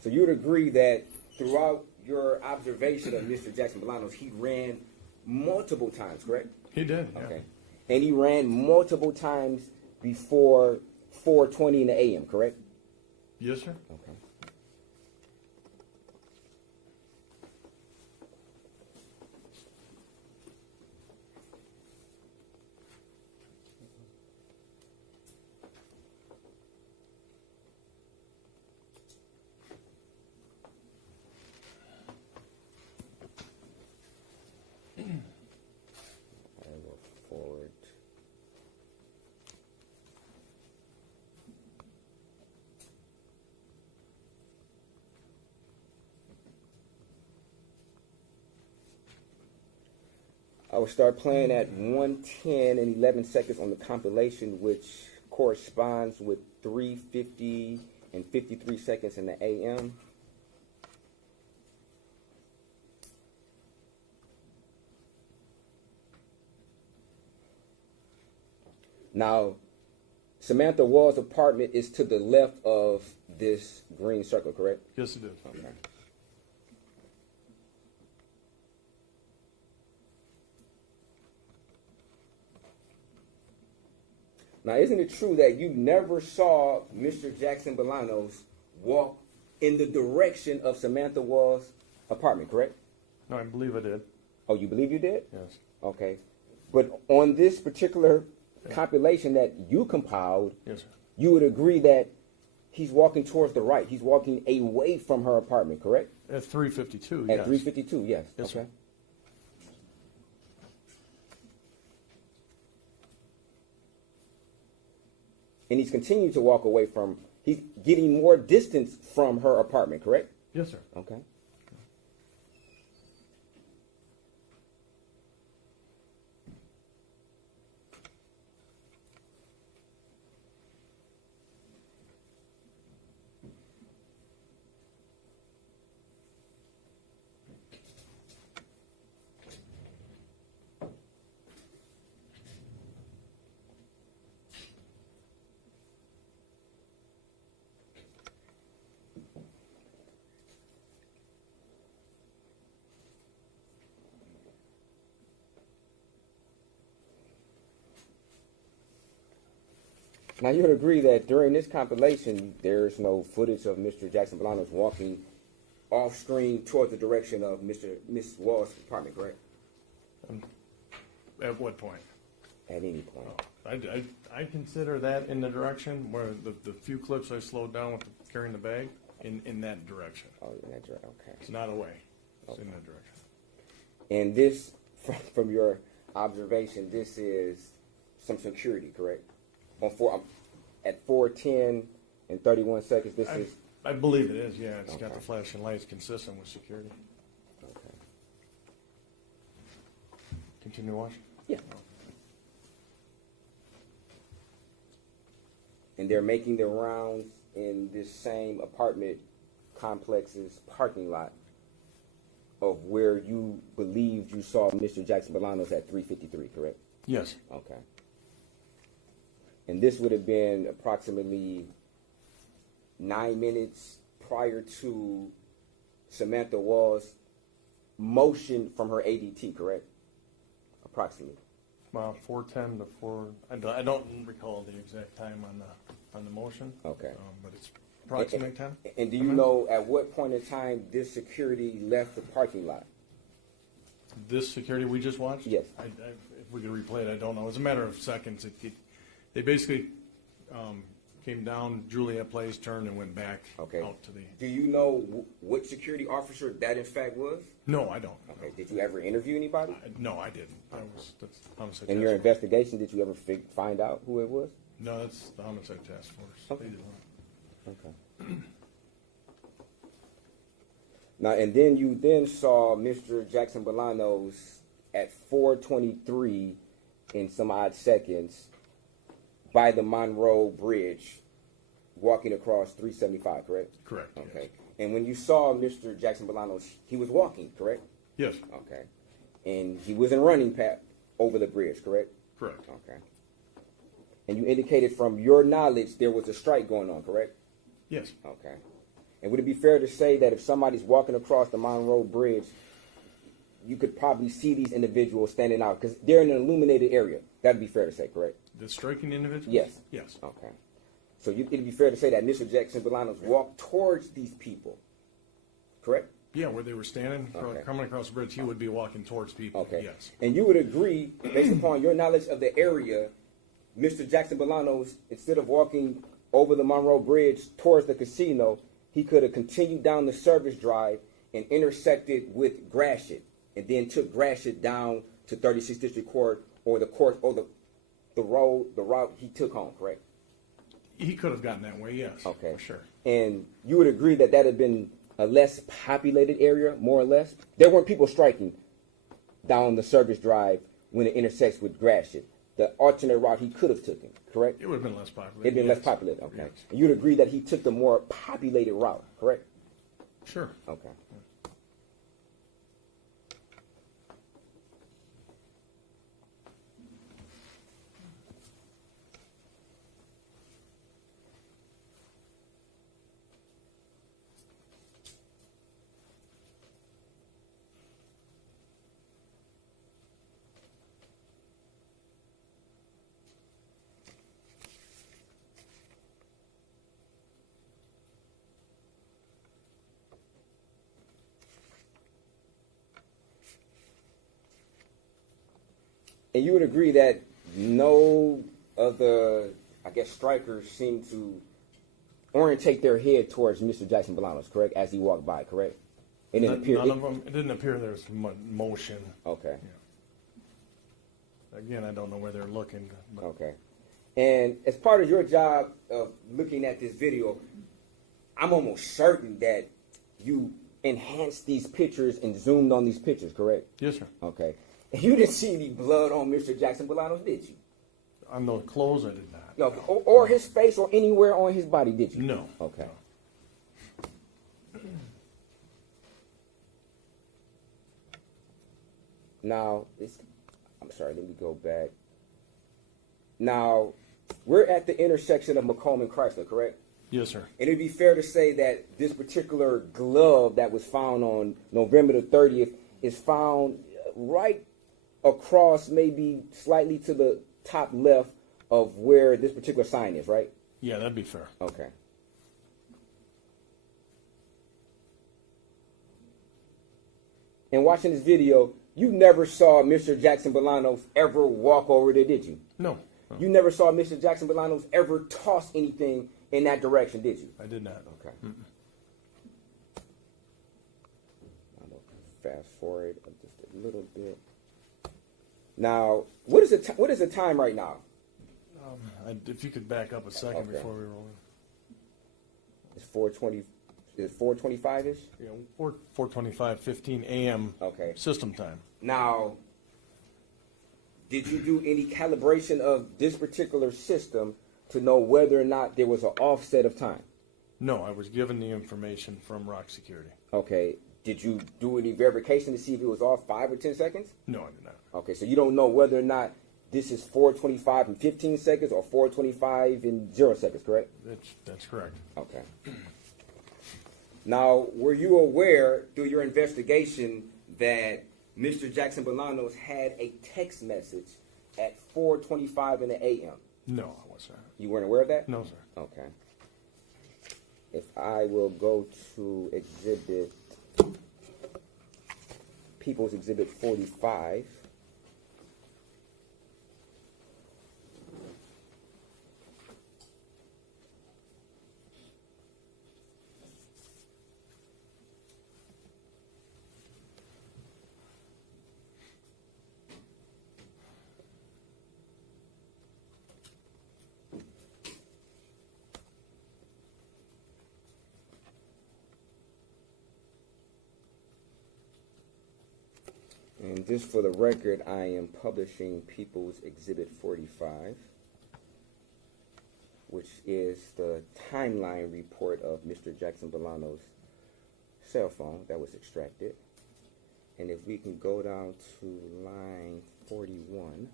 So you would agree that throughout your observation of Mr. Jackson-Bolanos, he ran multiple times, correct? He did, yeah. Okay. And he ran multiple times before 4:20 in the AM, correct? Yes, sir. Okay. I will forward. I will start playing at 1:10 and 11 seconds on the compilation, which corresponds with 3:50 and 53 seconds in the AM. Now, Samantha Woll's apartment is to the left of this green circle, correct? Yes, it is. Okay. Now, isn't it true that you never saw Mr. Jackson-Bolanos walk in the direction of Samantha Woll's apartment, correct? No, I believe I did. Oh, you believe you did? Yes. Okay. But on this particular compilation that you compiled, Yes, sir. you would agree that he's walking towards the right. He's walking away from her apartment, correct? At 3:52, At yes. 3:52, yes. Yes, okay. sir. And he's continuing to walk away from, he's getting more distance from her apartment, correct? Yes, sir. Okay. Now, you would agree that during this compilation, there's no footage of Mr. Jackson-Bolanos walking off screen towards the direction of Miss Wall's apartment, correct? At what point? At any point. I consider that in the direction where the few clips I slowed down with carrying the bag, in that direction. Oh, in that direction. Okay. It's not away. It's in Okay. that direction. And this, from your observation, this is some security, correct? At 4:10 and 31 seconds, this is. I believe it is, yeah. It's got Okay. the flashing lights consistent with security. Okay. Continue watching? Yeah. And they're making their rounds in this same apartment complex's parking lot of where you believed you saw Mr. Jackson-Bolanos at 3:53, correct? Yes. Okay. And this would have been approximately 9 minutes prior to Samantha Wall's motion from her ADT, correct? Approximately. Well, 4:10 to 4. I don't recall the exact time on the motion. Okay. But it's approximate time. And do you know at what point in time this security left the parking lot? This security we just watched? Yes. If we could replay it, I don't know. It's a matter of seconds. They basically came down Juliet Place, turned, and went back Okay. out to the. Do you know what security officer that in fact was? No, I don't. Okay. Did you ever interview anybody? No, I didn't. That's homicide In task your force. investigation, did you ever find out who it was? No, that's the homicide task force. Okay. They did not. Okay. Now, and then you then saw Mr. Jackson-Bolanos at 4:23 in some odd seconds by the Monroe Bridge, walking across 375, correct? Correct. Okay. Yes. And when you saw Mr. Jackson-Bolanos, he was walking, correct? Yes. Okay. And he wasn't running over the bridge, correct? Correct. Okay. And you indicated from your knowledge there was a strike going on, correct? Yes. Okay. And would it be fair to say that if somebody's walking across the Monroe Bridge, you could probably see these individuals standing out because they're in an illuminated area? That'd be fair to say, correct? The striking individuals? Yes. Yes. Okay. So it'd be fair to say that Mr. Jackson-Bolanos walked towards these people, correct? Yeah, where they were standing, Okay. coming across the bridge, he would be walking towards people. Okay. Yes. And you would agree, based upon your knowledge of the area, Mr. Jackson-Bolanos, instead of walking over the Monroe Bridge towards the casino, he could have continued down the service drive and intersected with Gratiot, and then took Gratiot down to 36th District Court or the route he took home, correct? He could have gotten that way, yes. Okay. For sure. And you would agree that that had been a less populated area, more or less? There weren't people striking down the service drive when it intersects with Gratiot. The alternate route he could have taken, correct? It would have been less popular. It'd been yes. less populated, okay. Yes. And you'd agree that he took the more populated route, correct? Sure. Okay. And you would agree that no of the, I guess, strikers seem to orientate their head towards Mr. Jackson-Bolanos, correct, as he walked by, correct? It didn't appear. None of them. It didn't appear there was motion. Okay. Again, I don't know where they're looking. But Okay. And as part of your job of looking at this video, I'm almost certain that you enhanced these pictures and zoomed on these pictures, correct? Yes, sir. Okay. And you didn't see any blood on Mr. Jackson-Bolanos, did you? On the clothes, I did not. No, or his face or anywhere on his body, did you? No. Okay. Now, I'm sorry, let me go back. Now, we're at the intersection of Macomb and Chrysler, correct? Yes, sir. And it'd be fair to say that this particular glove that was found on November the 30th is found right across, maybe slightly to the top left of where this particular sign is, right? Yeah, that'd be fair. Okay. And watching this video, you never saw Mr. Jackson-Bolanos ever walk over there, did you? No. No. You never saw Mr. Jackson-Bolanos ever toss anything in that direction, did you? I did not. Okay. I'm gonna fast forward just a little bit. Now, what is the time right now? If you could back up a second Okay. before we roll in. It's 4:20. Is it 4:25ish? Yeah, 4:25, 15 a.m. Okay. System time. Now, did you do any calibration of this particular system to know whether or not there was an offset of time? No, I was given the information from Rock Security. Okay. Did you do any verification to see if it was off 5 or 10 seconds? No, I did not. Okay, so you don't know whether or not this is 4:25 in 15 seconds or 4:25 in 0 seconds, correct? That's correct. Okay. Now, were you aware through your investigation that Mr. Jackson-Bolanos had a text message at 4:25 in the a.m.? No, I wasn't. You weren't aware of that? No, sir. Okay. if I will go to People's Exhibit 45. And just for the record, I am publishing People's Exhibit 45, which is the timeline report of Mr. Jackson-Bolanos' cell phone that was extracted. And if we can go down to line 41.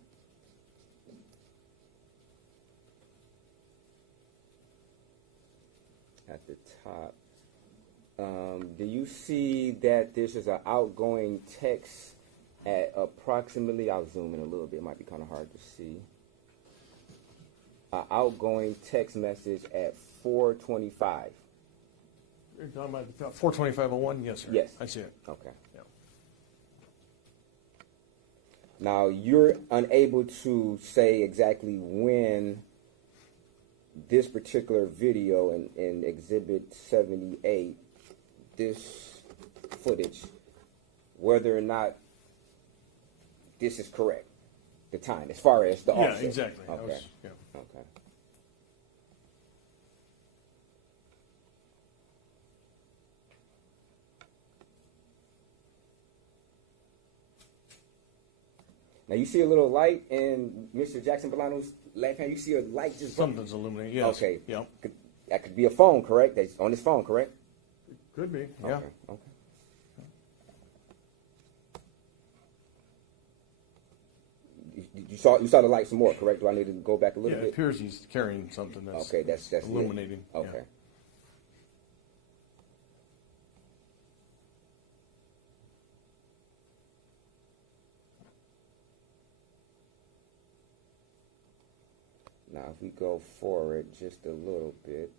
At the top. Do you see that this is an outgoing text at approximately, I'll zoom in a little bit, it might be kind of hard to see. An outgoing text message at 4:25. You're talking about the top 42501? Yes, sir. Yes. I see it. Okay. Yeah. Now, you're unable to say exactly when this particular video in Exhibit 78, this footage, whether or not this is correct, the time, as far as the offset. Yeah, exactly. Okay. Yeah. Okay. Now you see a little light in Mr. Jackson-Bolanos' left hand. You see a light just. Something's illuminating. Yes. Okay. Yeah. That could be a phone, correct? That's on his phone, correct? Could be. Yeah. Okay. Okay. You saw the light some more, correct? Do I need to go back a little Yeah. It bit? appears he's carrying something that's Okay, that's illuminating. It. Okay. Yeah. Now, if we go forward just a little bit.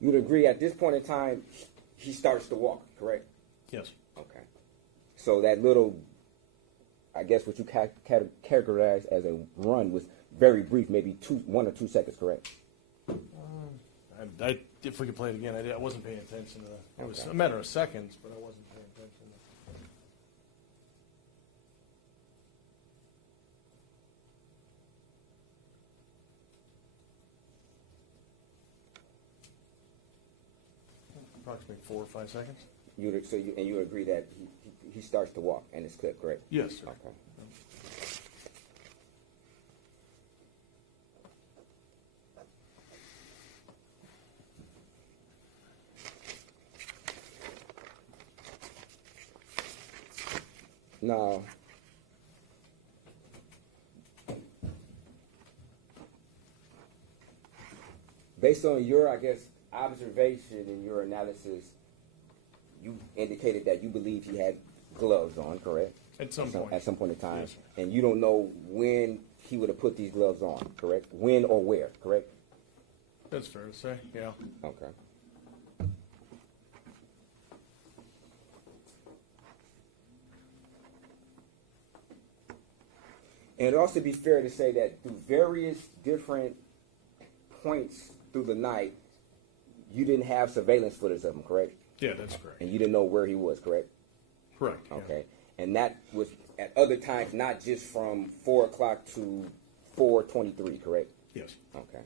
You would agree at this point in time, he starts to walk, correct? Yes. Okay. So that little, I guess what you categorize as a run was very brief, maybe 1 or 2 seconds, correct? If we could play it again, I wasn't paying attention to that. It was Okay. a matter of seconds, but I wasn't paying attention. Approximately 4 or 5 seconds. You would agree that he starts to walk and it's clip, correct? Yes, sir. Okay. Now, based on your, I guess, observation and your analysis, you indicated that you believe he had gloves on, correct? At some point. At some point in time. Yes. And you don't know when he would have put these gloves on, correct? When or where, correct? That's fair to say, yeah. Okay. And it'd also be fair to say that through various different points through the night, you didn't have surveillance footage of him, correct? Yeah, that's correct. And you didn't know where he was, correct? Correct. Yeah. Okay. And that was at other times, not just from 4 o'clock to 4:23, correct? Yes. Okay.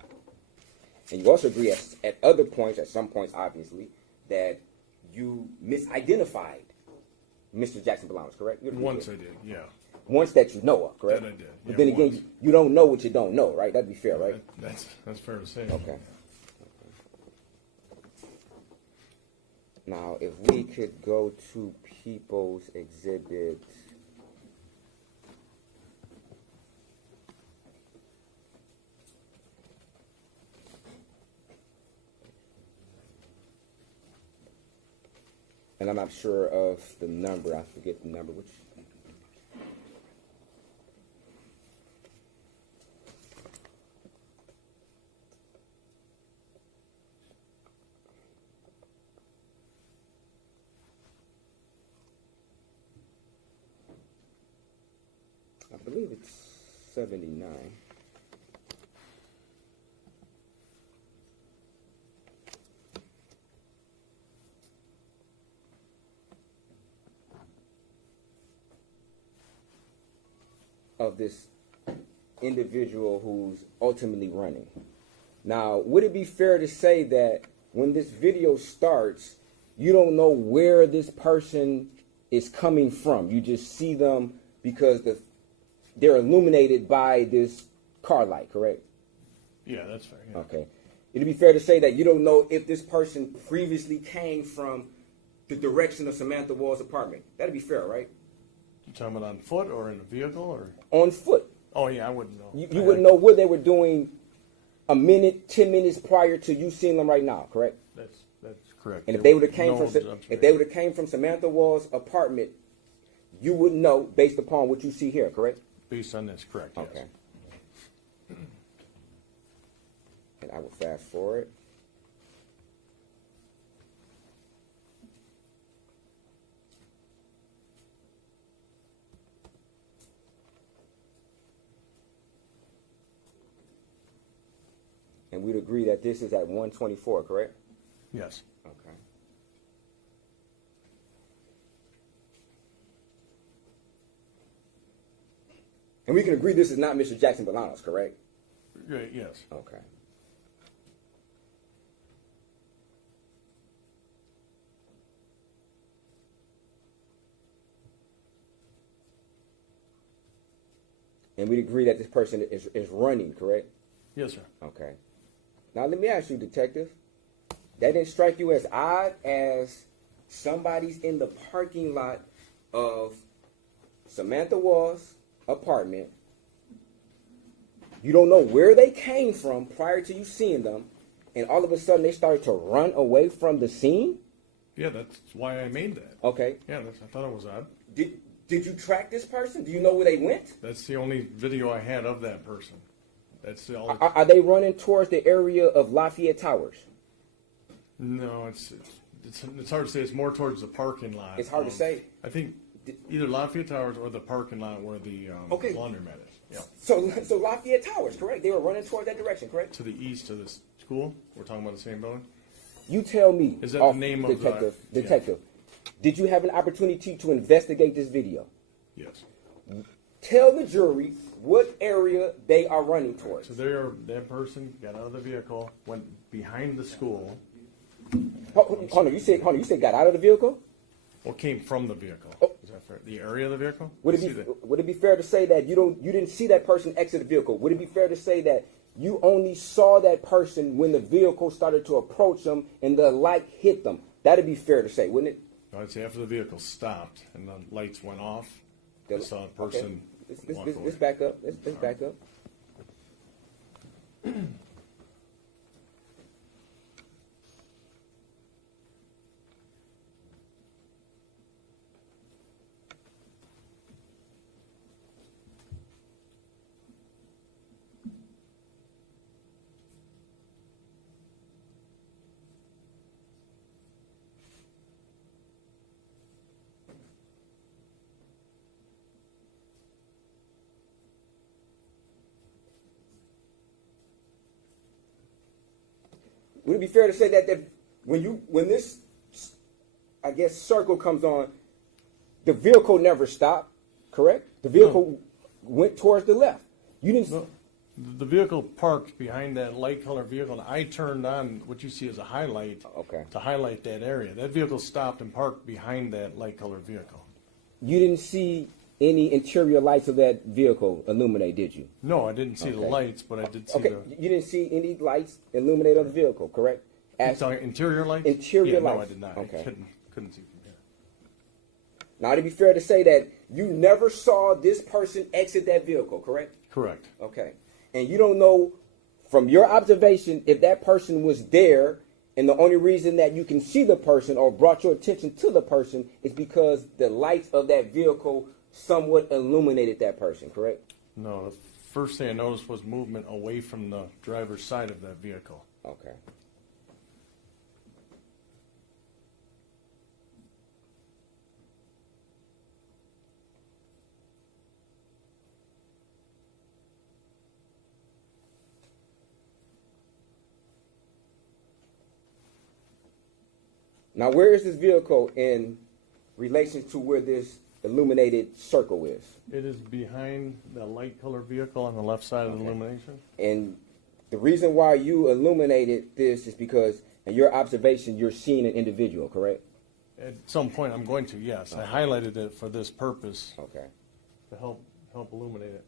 And you also agree at other points, at some points, obviously, that you misidentified Mr. Jackson-Bolanos, correct? You agree Once with I it? did, yeah. Once that you know of, correct? That I did, But yeah, then again, once. you don't know what you don't know, right? That'd be fair, right? That's fair to say. Okay. Now, if we could go to People's Exhibit. And I'm not sure of the number. I forget the number. Which? I believe it's 79. Of this individual who's ultimately running. Now, would it be fair to say that when this video starts, you don't know where this person is coming from? You just see them because they're illuminated by this car light, correct? Yeah, that's fair. Yeah. Okay. It'd be fair to say that you don't know if this person previously came from the direction of Samantha Woll's apartment. That'd be fair, right? You talking about on foot or in a vehicle or? On foot. Oh yeah, I wouldn't know. You wouldn't know what they were doing a minute, 10 minutes prior to you seeing them right now, correct? That's correct. And if they would have came No from Samantha Woll's apartment, you wouldn't know based upon what you see here, correct? Based on this, correct? Yes. Okay. And I will fast forward. And we'd agree that this is at 124, correct? Yes. Okay. And we can agree this is not Mr. Jackson-Bolanos, correct? Yes. Okay. And we agree that this person is running, correct? Yes, sir. Okay. Now let me ask you, detective, that didn't strike you as odd as somebody's in the parking lot of Samantha Woll's apartment. You don't know where they came from prior to you seeing them, and all of a sudden they started to run away from the scene? Yeah, that's why I made that. Okay. Yeah, I thought it was odd. Did you track this person? Do you know where they went? That's the only video I had of that person. That's the only. Are they running towards the area of Lafayette Towers? No, it's hard to say. It's more towards the parking lot. It's hard to say. I think either Lafayette Towers or the parking lot where the Okay. laundromat is. Yeah. So Lafayette Towers, correct? They were running toward that direction, correct? To the east of the school. We're talking about the same building. You tell me. Is that the name of the- Detective, did you have an opportunity to investigate this video? Yes. Tell the jury what area they are running towards. So that person got out of the vehicle, went behind the school. Hold on, you said got out of the vehicle? Or came from the vehicle. Oh. Is that fair? The area of the vehicle? Would See that? it be fair to say that you didn't see that person exit the vehicle? Would it be fair to say that you only saw that person when the vehicle started to approach them and the light hit them? That'd be fair to say, wouldn't it? I'd say after the vehicle stopped and the lights went off, I saw a person walk away. Let's back up. Let's back up. Would it be fair to say that when this, I guess, circle comes on, the vehicle never stopped, correct? The vehicle went towards the left. You didn't. No, the vehicle parked behind that light colored vehicle, and I turned on what you see as a highlight to highlight that area. That vehicle stopped and parked behind that light colored vehicle. You didn't see any interior lights of that vehicle illuminate, did you? No, I didn't see the lights, but I did see You didn't see any lights illuminate on the vehicle, correct? interior lights? Interior lights. No, I did not. Okay. I couldn't see from here. Now, it'd be fair to say that you never saw this person exit that vehicle, correct? Correct. Okay. And you don't know from your observation if that person was there And the only reason that you can see the person or brought your attention to the person is because the lights of that vehicle somewhat illuminated that person, correct? No, the first thing I noticed was movement away from the driver's side of that vehicle. Okay. Now, where is this vehicle in relation to where this illuminated circle is? It is behind the light colored vehicle on the left side of the illumination. And the reason why you illuminated this is because, in your observation, you're seeing an individual, correct? At some point, I'm going to, yes. I highlighted it for this purpose Okay. to help illuminate it.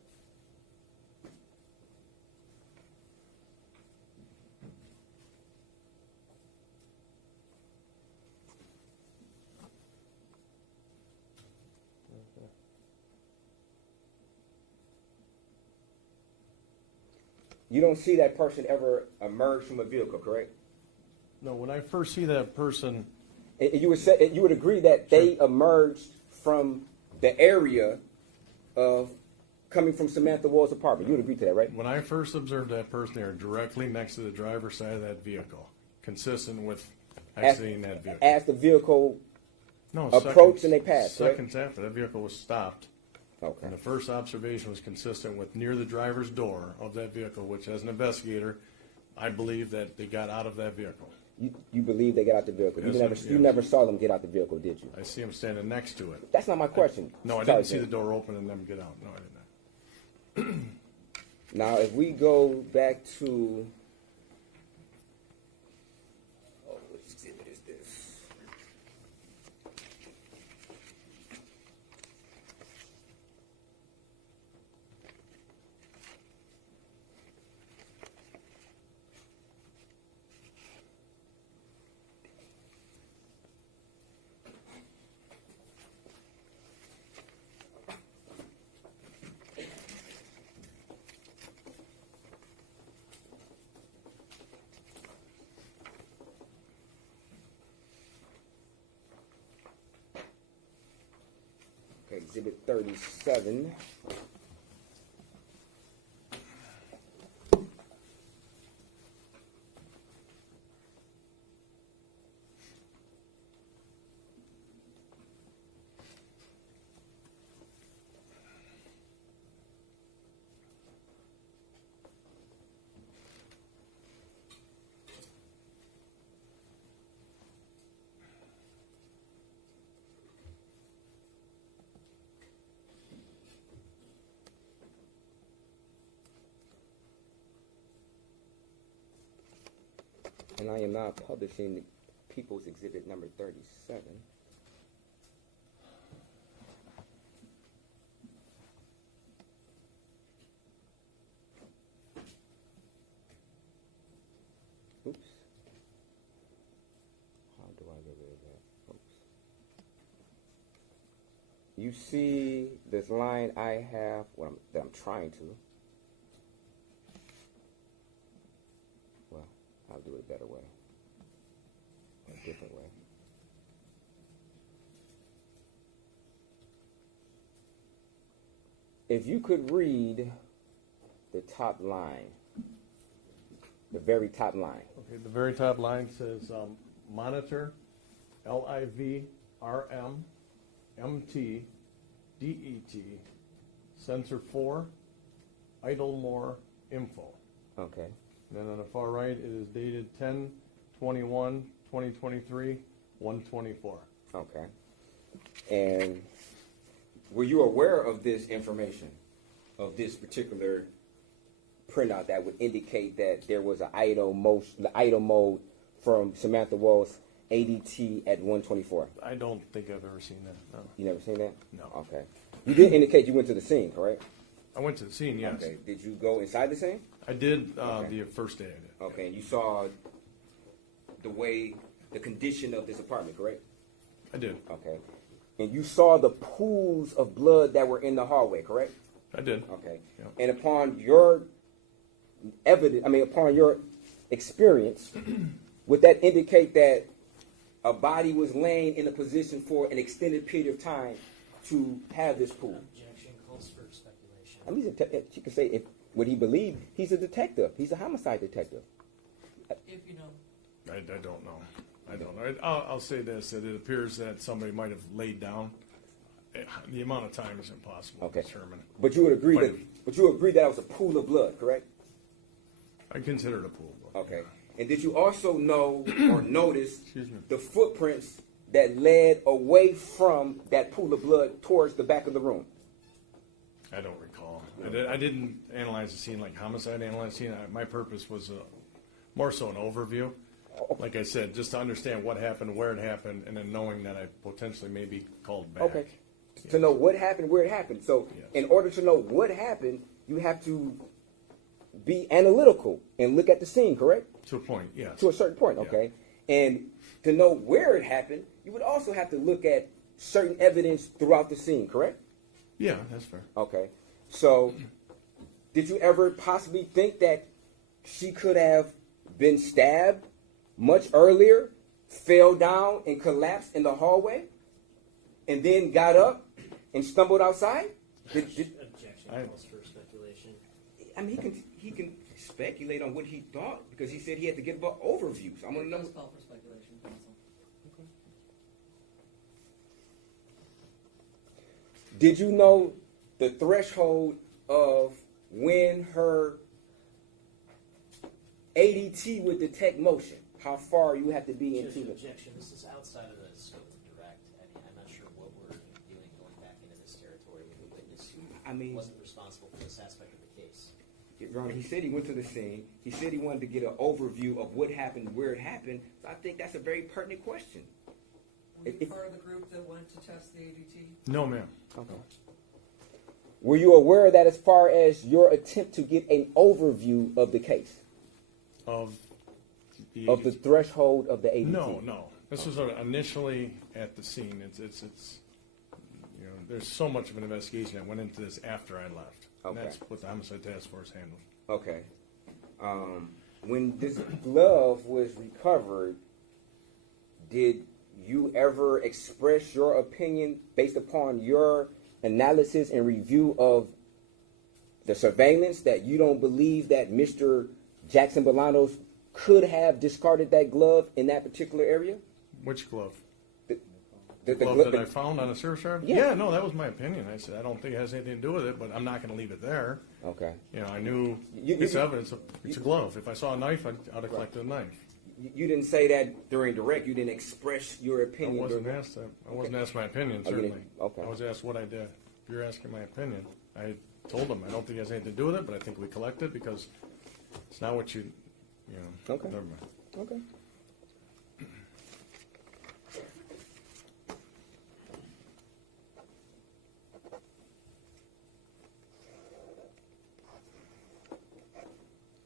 You don't see that person ever emerge from a vehicle, correct? No, when I first see that person, And you would agree that they emerged from the area of coming from Samantha Woll's apartment. You would agree to that, right? when I first observed that person, they were directly next to the driver's side of that vehicle, consistent with exiting that vehicle. As the vehicle No, approached and they passed, right? Seconds after, that vehicle was stopped. Okay. And the first observation was consistent with near the driver's door of that vehicle, which as an investigator, I believe that they got out of that vehicle. You believe they got out the vehicle. Yes, You never saw them get out the vehicle, did you? I see him standing next to it. That's not my question. No, I Sorry, didn't see Jim. the door open and them get out. No, I did not. Now, if we go back to, which exhibit is this? Okay, exhibit 37. And I am now publishing People's Exhibit number 37. Oops. How do I get rid of that? Oops. You see this line I have, that I'm trying to. Well, I'll do it a better way, a different way. If you could read the top line, the very top line. Okay, the very top line says monitor, LIVRM-MT-DET, sensor 4, idle more info. Okay. And then on the far right, it is dated 10/21/2023, 1:24. Okay. And were you aware of this information, of this particular printout that would indicate that there was an idle mode from Samantha Woll's ADT at 124? I don't think I've ever seen that, no. You never seen that? No. Okay. You did indicate you went to the scene, correct? I went to the scene, yes. Okay. Did you go inside the scene? I did Okay. the first day I did. Okay. And you saw the condition of this apartment, correct? I did. Okay. And you saw the pools of blood that were in the hallway, correct? I did. Okay. Yeah. And upon your experience, would that indicate that a body was laying in a position for an extended period of time to have this pool? Objection calls for speculation. I mean, she could say if what he believed. He's a detective. He's a homicide detective. If you know. I don't know. I don't know. I'll say this, that it appears that somebody might have laid down. The amount of time is impossible Okay. to determine. But you would agree But- that it was a pool of blood, correct? I consider it a pool. Okay. And did you also know or notice Excuse me. the footprints that led away from that pool of blood towards the back of the room? I don't recall. I didn't analyze the scene like homicide analyzed the scene. My purpose was more so an overview. Like I said, just to understand what happened, where it happened, and then knowing that I potentially may be called back. Okay. To know what happened, where it happened. So Yes. in order to know what happened, you have to be analytical and look at the scene, correct? To a point, yes. To a certain point, okay? And to know where it happened, you would also have to look at certain evidence throughout the scene, correct? Yeah, that's fair. Okay. So did you ever possibly think that she could have been stabbed much earlier, fell down and collapsed in the hallway, and then got up and stumbled outside? Objection I- calls for speculation. I mean, he can speculate on what he thought because he said he had to give an overview. So I'm gonna know. Let's call for speculation, counsel. Did you know the threshold of when her ADT would detect motion? How far you have to be Judge, into the... objection. This is outside of the scope of direct. I mean, I'm not sure what we're doing going back into this territory with a witness who I mean- wasn't responsible for this aspect of the case. Your Honor, he said he went to the scene. He said he wanted to get an overview of what happened, where it happened. So I think that's a very pertinent question. Were you If- part of the group that went to test the ADT? No, ma'am. Okay. Were you aware that as far as your attempt to get an overview of the case, Of the threshold of the ADT? No. This was initially at the scene. It's you know, there's so much of an investigation that went into this after I left. And Okay. that's what the homicide task force handled. Okay. When this glove was recovered, did you ever express your opinion based upon your analysis and review of the surveillance that you don't believe that Mr. Jackson-Bolanos could have discarded that glove in that particular area? Which glove? The Glove that I found on a service yard? Yeah. Yeah, no, that was my opinion. I said, I don't think it has anything to do with it, but I'm not going to leave it there. Okay. You know, I knew You- it's you- evidence. It's a glove. If I saw a knife, I'd have collected a knife. You didn't say that during direct. You didn't express your I opinion. wasn't during- asked that. I wasn't asked my opinion, Oh, you certainly. didn't? Okay. I was asked what I did. If you're asking my opinion, I told them I don't think it has anything to do with it, but I think we collected because it's not what you know. Okay. Never mind. Okay.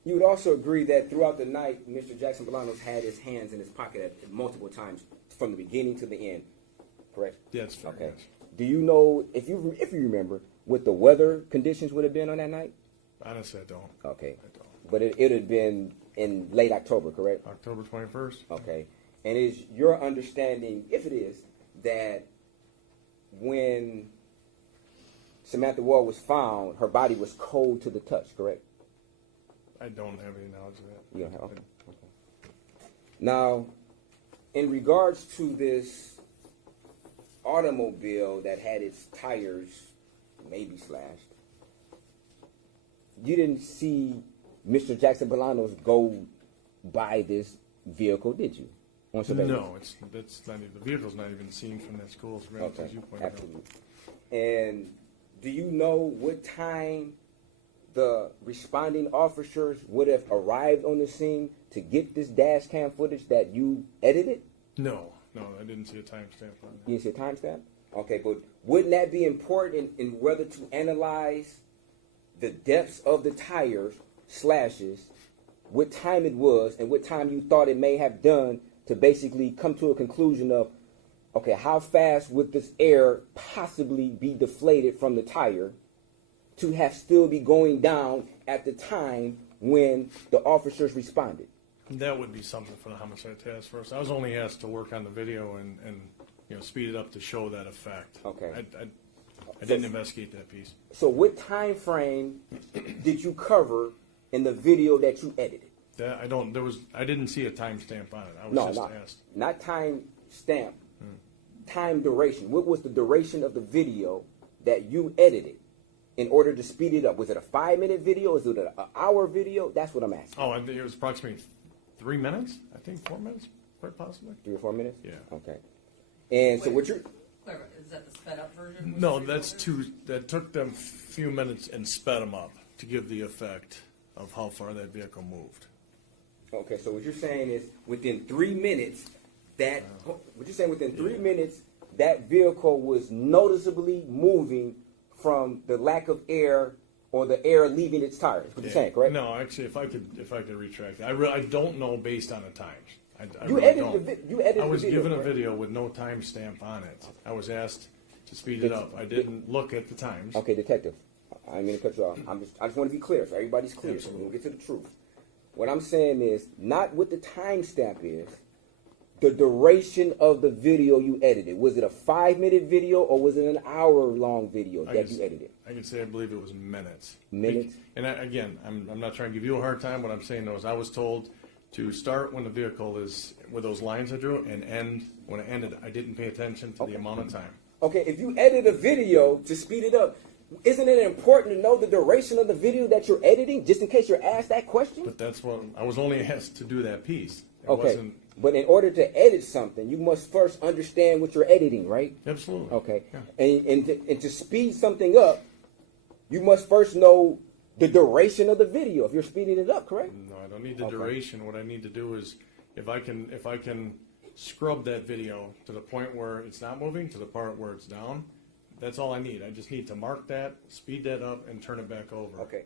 You would also agree that throughout the night, Mr. Jackson-Bolanos had his hands in his pocket at multiple times from the beginning to the end, correct? That's fair. Okay. yes. Do you know, if you remember, what the weather conditions would have been on that night? Honestly, I don't. Okay. I don't. But it had been in late October, correct? October 21st? Okay. And is your understanding, if it is, that when Samantha Woll was found, her body was cold to the touch, correct? I don't have any knowledge of that. You don't have, okay. Now, in regards to this automobile that had its tires maybe slashed, you didn't see Mr. Jackson-Bolanos go by this vehicle, did you? On surveillance? No, that's not even, the vehicle's not even seen from that school, Okay, as you pointed out. absolutely. And do you know what time the responding officers would have arrived on the scene to get this dash cam footage that you edited? No, I didn't see a timestamp on that. You didn't see a timestamp? Okay, but wouldn't that be important in whether to analyze the depths of the tires, slashes, what time it was, and what time you thought it may have done to basically come to a conclusion of, okay, how fast would this air possibly be deflated from the tire to have still be going down at the time when the officers responded? That would be something for the homicide task force. I was only asked to work on the video and speed it up to show that effect. Okay. I didn't investigate that piece. So what time frame did you cover in the video that you edited? That I didn't see a timestamp on it. I was No, just asked. not time stamp, time duration. What was the duration of the video that you edited in order to speed it up? Was it a 5-minute video? Is it an hour video? That's what I'm asking. Oh, and it was approximately 3 minutes. I think 4 minutes, quite possibly. 3 or 4 minutes? Yeah. Okay. And so Wait. what you're... Clarify, is that the sped up version? No, that's that took them a few minutes and sped them up to give the effect of how far that vehicle moved. Okay, so what you're saying is within 3 minutes, that vehicle was noticeably moving from the lack of air or the air leaving its tires. What you're saying, correct? No, actually, if I could retract that, I don't know based on the times. I You really edited don't. you edited I was the video, given a correct? video with no timestamp on it. I was asked to speed it up. I didn't look at the times. Okay, detective. I didn't mean to cut you off. I just want to be clear, so everybody's clear. So Absolutely. we'll get to the truth. What I'm saying is not what the timestamp is. The duration of the video you edited. Was it a 5-minute video or was it an hour-long video that you edited? I can say I believe it was minutes. Minutes? And again, I'm not trying to give you a hard time. What I'm saying though is I was told to start when the vehicle is with those lines I drew and end when it ended. I didn't pay attention to the amount of time. Okay, if you edit a video to speed it up, isn't it important to know the duration of the video that you're editing, just in case you're asked that question? But that's what I was only asked to do that piece. It Okay, wasn't but in order to edit something, you must first understand what you're editing, right? absolutely. Okay, Yeah. and to speed something up, you must first know the duration of the video if you're speeding it up, correct? No, I don't need the Okay. duration. What I need to do is if I can scrub that video to the point where it's not moving to the part where it's down, that's all I need. I just need to mark that, speed that up, and turn it back over. Okay.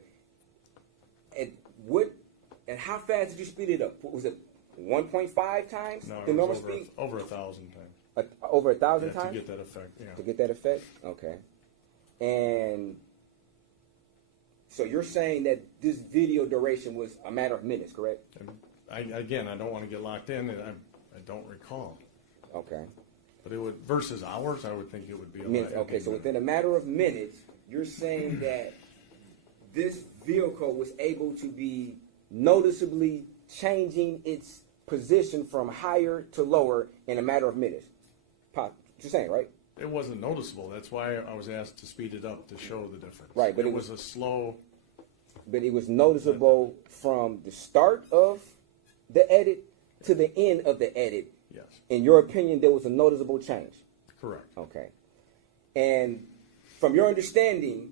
And how fast did you speed it up? Was it 1.5 times No, the it normal was speed? over 1,000 times. Over 1,000 Yeah, times? to get that effect. Yeah. To get that effect? Okay. And so you're saying that this video duration was a matter of minutes, correct? And I don't want to get locked in, and I don't recall. Okay. But it would versus hours. I would think it would be a Minutes. lot. Okay, so within a matter of minutes, you're saying that this vehicle was able to be noticeably changing its position from higher to lower in a matter of minutes. You're saying, right? It wasn't noticeable. That's why I was asked to speed it up to show the difference. Right, but it it was a slow. But it was noticeable from the start of the edit to the end of the edit. Yes, In your opinion, there was a noticeable change. correct. Okay. And from your understanding,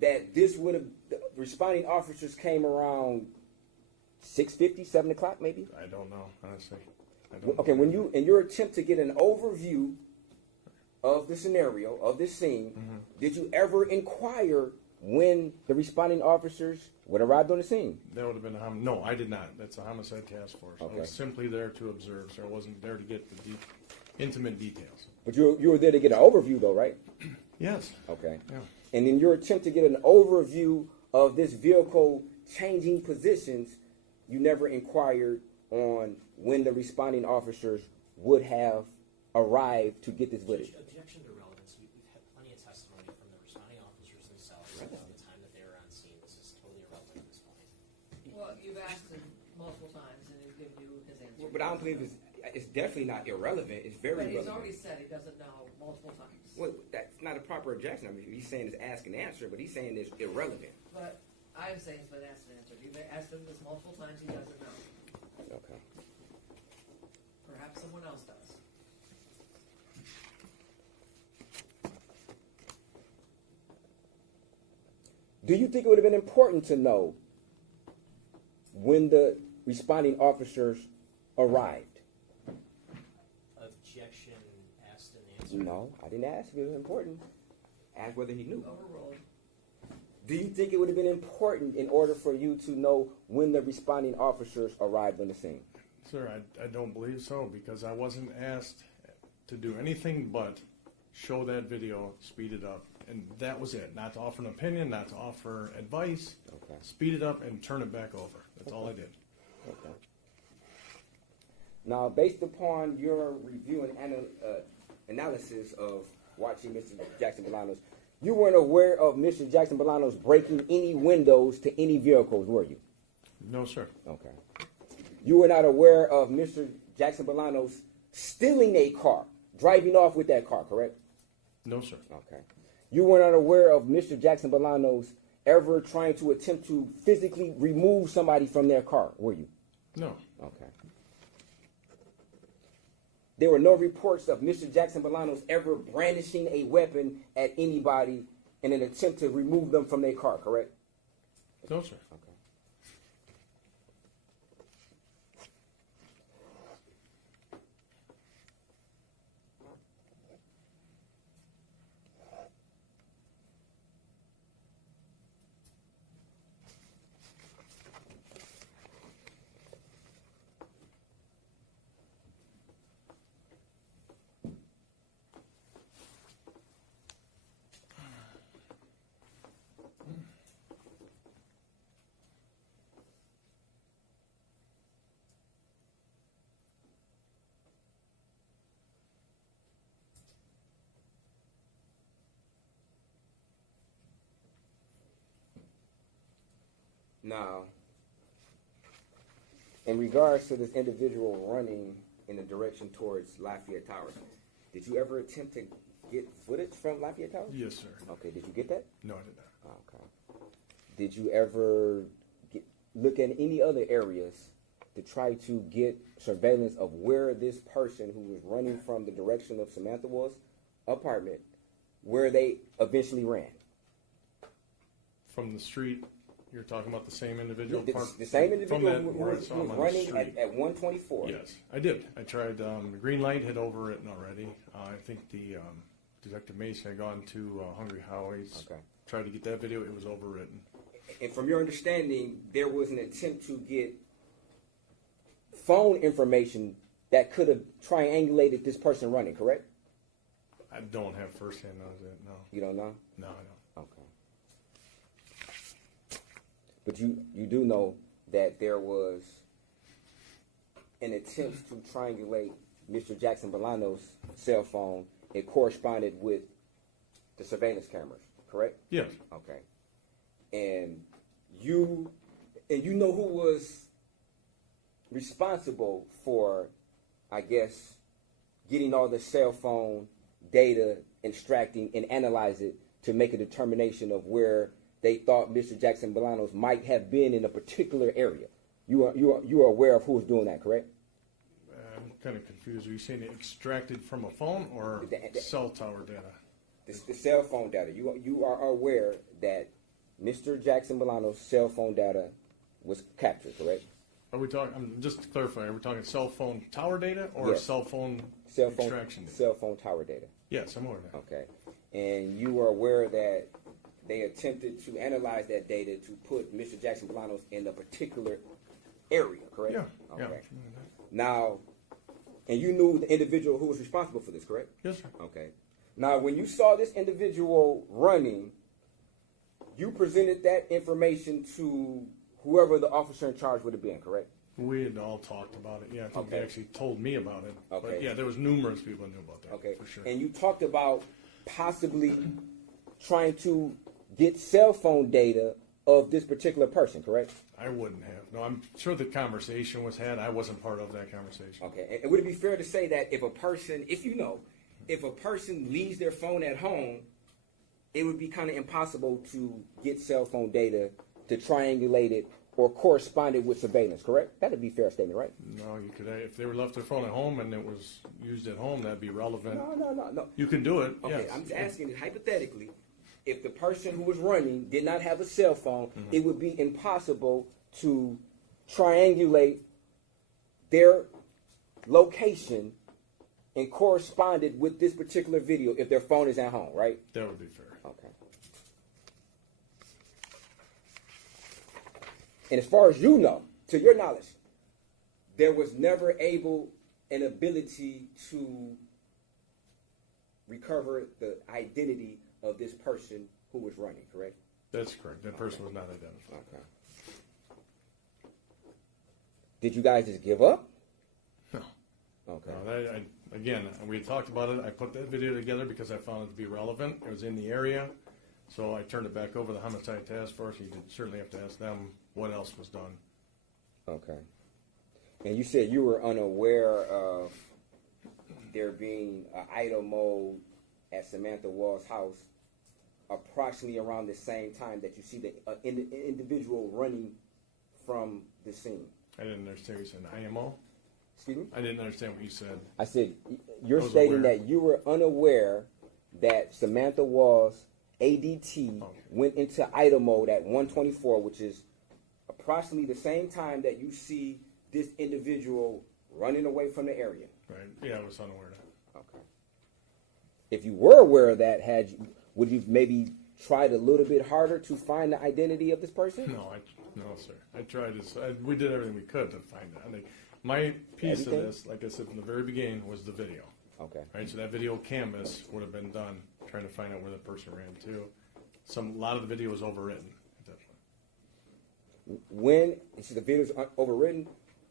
that this would have, the responding officers came around 6:50, 7 o'clock maybe? I don't know, honestly. I don't Okay, know. when you, in your attempt to get an overview of the scenario, of this scene, did you ever inquire when the responding officers would arrive on the scene? That would have been a no, I did not. That's a homicide task force. Okay. I was simply there to observe, so I wasn't there to get the intimate details. But you were there to get an overview though, right? Yes. Okay. Yeah. And in your attempt to get an overview of this vehicle changing positions, you never inquired on when the responding officers would have arrived to get this footage. Objection to relevance. We've had plenty of testimony from the responding officers themselves about the time that they were on scene. This is totally irrelevant at this point. Well, you've asked him multiple times and he's given you his answer. But I don't believe it's definitely not irrelevant. It's very But he's relevant. already said he doesn't know multiple times. Well, that's not a proper objection. I mean, he's saying it's ask and answer, but he's saying it's irrelevant. But I'm saying it's been asked and answered. You've asked him this multiple times, he doesn't know. Okay. Perhaps someone else does. Do you think it would have been important to know when the responding officers arrived? Objection asked and answered. No, I didn't ask if it was important. Ask whether he knew. Overruled. Do you think it would have been important in order for you to know when the responding officers arrived on the scene? Sir, I don't believe so because I wasn't asked to do anything but show that video, speed it up, and that was it. Not to offer an opinion, not to offer advice. Okay. Speed it up and turn it back over. That's all I did. Okay. Now, based upon your review and analysis of watching Mr. Jackson-Bolanos, you weren't aware of Mr. Jackson-Bolanos breaking any windows to any vehicles, were you? No, sir. Okay. You were not aware of Mr. Jackson-Bolanos stealing a car, driving off with that car, correct? No, sir. Okay. You were not aware of Mr. Jackson-Bolanos ever trying to attempt to physically remove somebody from their car, were you? No. Okay. There were no reports of Mr. Jackson-Bolanos ever brandishing a weapon at anybody in an attempt to remove them from their car, correct? No, sir. Okay. Now, in regards to this individual running in the direction towards Lafayette Towers, did you ever attempt to get footage from Lafayette Towers? Yes, sir. Okay, did you get that? No, I did not. Okay. Did you ever look at any other areas to try to get surveillance of where this person who was running from the direction of Samantha Woll's apartment, where they eventually ran? From the street, you're talking about the same individual? The same individual From that, who where I was saw him on the running street. at 124. Yes, I did. I tried, the green light had overwritten already. I think the Detective Mason had gone to Hungry Howie's. Okay. Tried to get that video, it was overwritten. And from your understanding, there was an attempt to get phone information that could have triangulated this person running, correct? I don't have firsthand knowledge of that, no. You don't know? No, I don't. Okay. But you do know that there was an attempt to triangulate Mr. Jackson-Bolanos' cell phone. It corresponded with the surveillance cameras, correct? Yes. Okay. And you know who was responsible for, I guess, getting all the cell phone data, extracting and analyze it to make a determination of where they thought Mr. Jackson-Bolanos might have been in a particular area. You are aware of who was doing that, correct? I'm kind of confused. Are you saying it extracted from a phone or cell tower data? The cell phone data. You are aware that Mr. Jackson-Bolanos' cell phone data was captured, correct? Are we talking, just to clarify, are we talking cell phone tower data or Yes. cell phone extraction data? Cell phone tower data. Yes, I'm aware of that. Okay. And you are aware that they attempted to analyze that data to put Mr. Jackson-Bolanos in a particular area, correct? Yeah, Okay. yeah. Now, and you knew the individual who was responsible for this, correct? Yes, sir. Okay. Now, when you saw this individual running, you presented that information to whoever the officer in charge would have been, correct? We had all talked about it. Yeah, I think they Okay. actually told me about it. Okay. But yeah, there was numerous people who knew about that. Okay. For sure. And you talked about possibly trying to get cell phone data of this particular person, correct? I wouldn't have. No, I'm sure the conversation was had. I wasn't part of that conversation. Okay. And would it be fair to say that if a person leaves their phone at home, it would be kind of impossible to get cell phone data to triangulate it or correspond it with surveillance, correct? That'd be a fair statement, right? No, you could, if they were left their phone at home and it was used at home, that'd be relevant. No. You can do it. Okay, yes. I'm just asking hypothetically, if the person who was running did not have a cell phone, it would be impossible to triangulate their location and correspond it with this particular video if their phone is at home, right? That would be fair. Okay. And as far as you know, to your knowledge, there was never an ability to recover the identity of this person who was running, correct? That's correct. That person was not identified. Okay. Did you guys just give up? No. Again, we had talked about it. I put that video together because I found it to be relevant. It was in the area. So I turned it back over to the Homicide Task Force. You certainly have to ask them what else was done. Okay. And you said you were unaware of there being an idle mode at Samantha Woll's house approximately around the same time that you see the individual running from the scene. I didn't understand what you said. IMO? Excuse me? I didn't understand what you said. I said, you're I was stating aware. that you were unaware that Samantha Woll's ADT went into idle mode at 124, which is approximately the same time that you see this individual running away from the area. Right. Yeah, I was unaware of that. Okay. If you were aware of that, would you maybe tried a little bit harder to find the identity of this person? No, sir. I tried this. We did everything we could to find it. I think my piece Everything? of this, like I said from the very beginning, was the video. Okay. Right, so that video canvas would have been done trying to find out where the person ran to. A lot of the video was overwritten at that point. When the video's overwritten,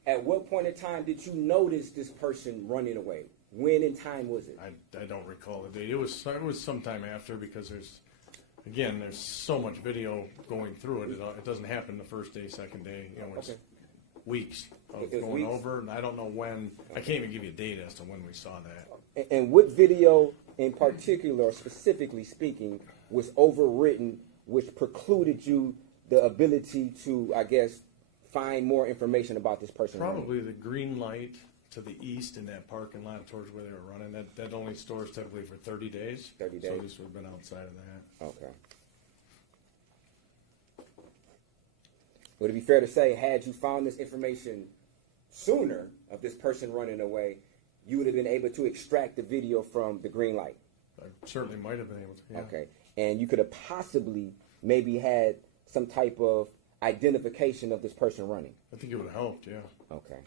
at what point in time did you notice this person running away? When in time was it? I don't recall the date. It was sometime after because there's so much video going through it. It doesn't happen the first day, second day. It's weeks of It was going weeks? over, and I don't know when. I can't even give you a date as to when we saw that. And what video in particular, or specifically speaking, was overwritten, which precluded you the ability to, I guess, find more information about this person? Probably the green light to the east in that parking lot towards where they were running. That only stores typically for 30 days. 30 days. So this would have been outside of that. Okay. Would it be fair to say, had you found this information sooner of this person running away, you would have been able to extract the video from the green light? I certainly might have been able to. Yeah. Okay. And you could have possibly maybe had some type of identification of this person running? I think it would have helped, yeah. Okay.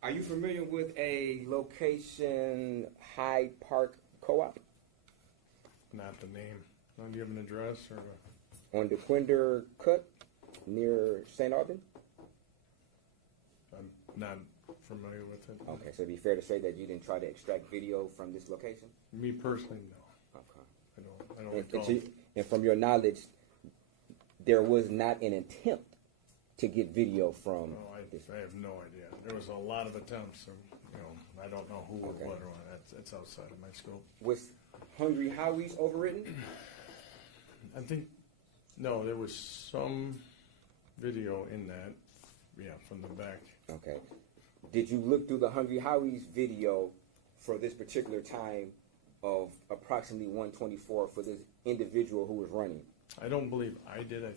Are you familiar with a location, Hyde Park Co-op? Not the name. Do you have an address or? On the Quinder Cut near St. Albans? I'm not familiar with it. Okay, so it'd be fair to say that you didn't try to extract video from this location? Me personally, no. Okay. I don't recall. And from your knowledge, there was not an attempt to get video from this? I have no idea. There was a lot of attempts, and I don't know who or Okay. what or what. That's outside of my scope. Was Hungry Howie's overwritten? I think no. There was some video in that, from the back. Okay. Did you look through the Hungry Howie's video for this particular time of approximately 124 for this individual who was running? I don't believe I did. I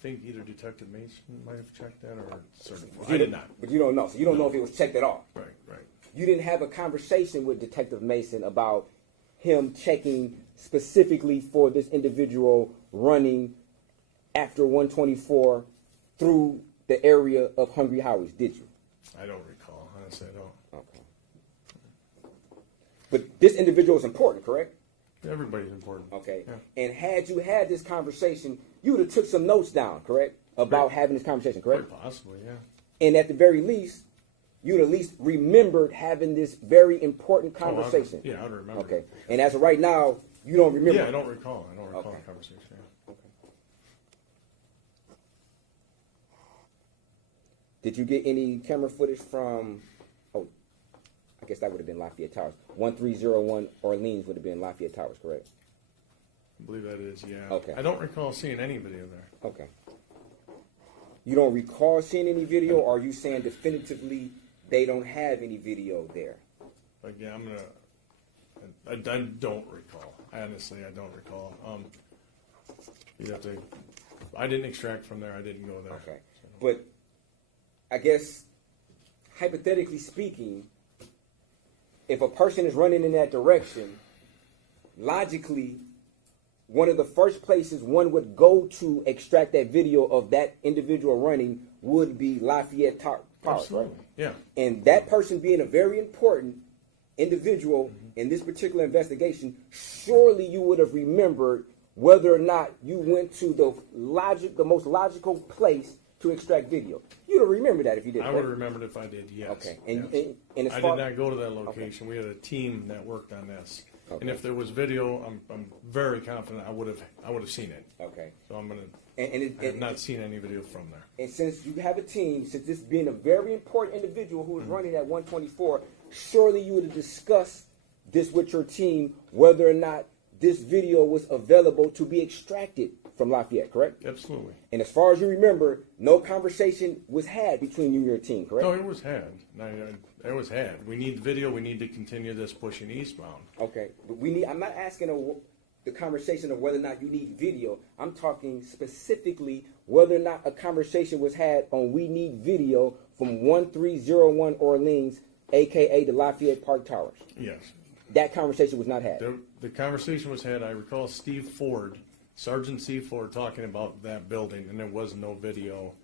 think either Detective Mason might have checked that or certified. I did not. But you don't know. So you don't know if it was checked at all. Right. You didn't have a conversation with Detective Mason about him checking specifically for this individual running after 124 through the area of Hungry Howie's, did you? I don't recall. Honestly, I don't. Okay. But this individual is important, correct? Everybody's important. Okay. Yeah. And had you had this conversation, you would have took some notes down, correct? About having this conversation, correct? Quite possibly, yeah. And at the very least, you'd at least remembered having this very important conversation. I would remember. Okay. And as of right now, you don't remember. Yeah, I don't recall. Okay. The conversation. Yeah. Okay. Did you get any camera footage from, I guess that would have been Lafayette Towers. 1301 Orleans would have been Lafayette Towers, correct? I believe that is, yeah. Okay. I don't recall seeing any video there. Okay. You don't recall seeing any video, or are you saying definitively they don't have any video there? Again, I don't recall. Honestly, I don't recall. You'd have to. I didn't extract from there. I didn't go there. Okay. But I guess hypothetically speaking, if a person is running in that direction, logically, one of the first places one would go to extract that video of that individual running would be Lafayette Park. Absolutely. Yeah. And that person being a very important individual in this particular investigation, surely you would have remembered whether or not you went to the most logical place to extract video. You'd have remembered that if you did. I would have remembered if I did, yes. Okay. Yes. And as I far, did not go to that location. We had a team that worked on this. Okay. And if there was video, I'm very confident I would have seen it. Okay. So I'm gonna. And I have not seen any video from there. And since you have a team, since this being a very important individual who is running at 124, surely you would have discussed this with your team, whether or not this video was available to be extracted from Lafayette, correct? Absolutely. And as far as you remember, no conversation was had between you and your team, correct? No, it was had. It was had. We need video. We need to continue this pushing eastbound. Okay, but I'm not asking the conversation of whether or not you need video. I'm talking specifically whether or not a conversation was had on we need video from 1301 Orleans, aka the Lafayette Park Towers. Yes. That conversation was not had. The conversation was had. I recall Steve Ford, Sergeant Steve Ford, talking about that building, and there was no video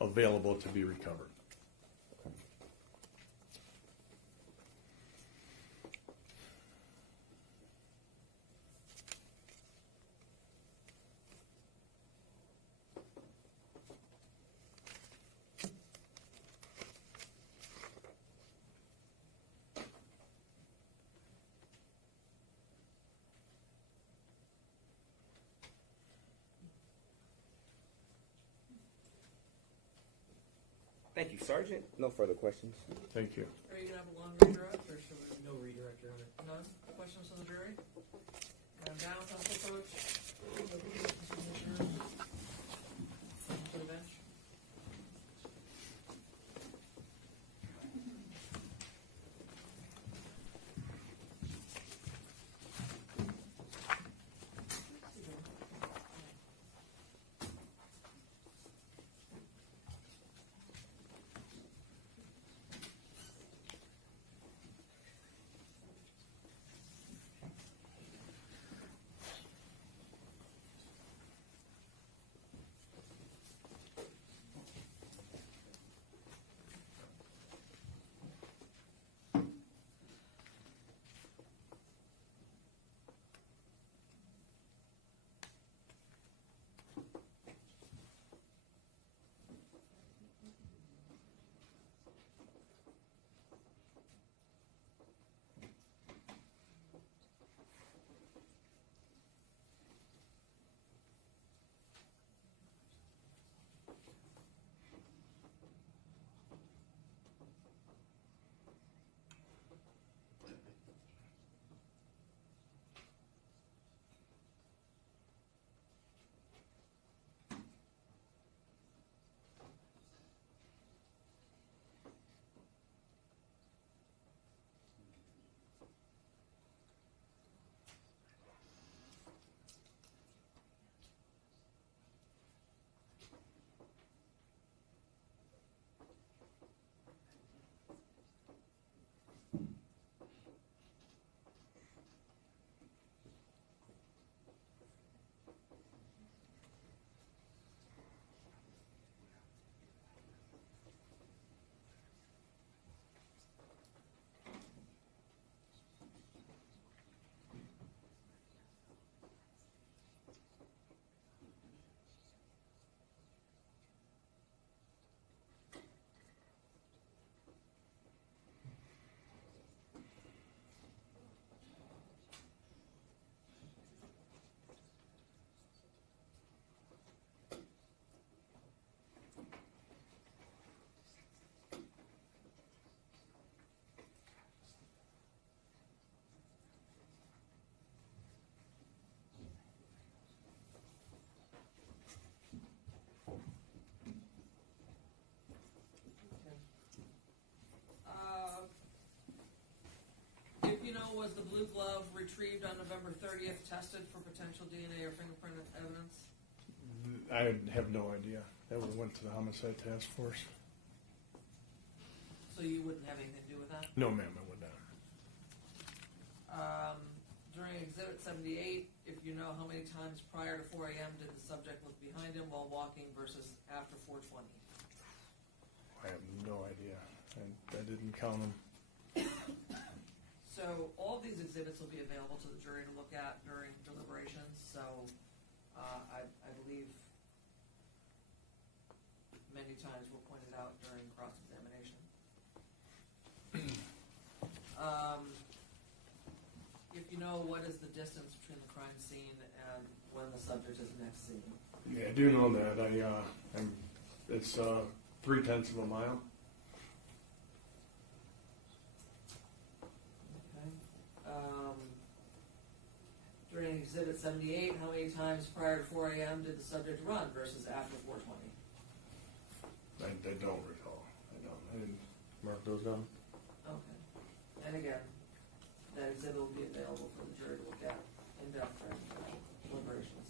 available to be recovered. Thank you, Sergeant. No further questions. Thank you. Are you gonna have a long redirect, or should we? No redirect, Your Honor. None? Questions from the jury? Down, Counsel Coach? To the bench? Was the blue glove retrieved on November 30th tested for potential DNA or fingerprint evidence? I have no idea. That went to the homicide task force. So you wouldn't have anything to do with that? No, ma'am, I would not. During Exhibit 78, if you know how many times prior to 4 a.m. did the subject look behind him while walking versus after 4:20? I have no idea. I didn't count them. So all of these exhibits will be available to the jury to look at during deliberations, so I believe many times were pointed out during cross-examination. If you know, what is the distance between the crime scene and when the subject is next seen? Yeah, I do know that. It's 0.3 of a mile. Okay. During Exhibit 78, how many times prior to 4 a.m. did the subject run versus after 4:20? I don't recall. I didn't mark those down. Okay. And again, that exhibit will be available for the jury to look at in depth during deliberations.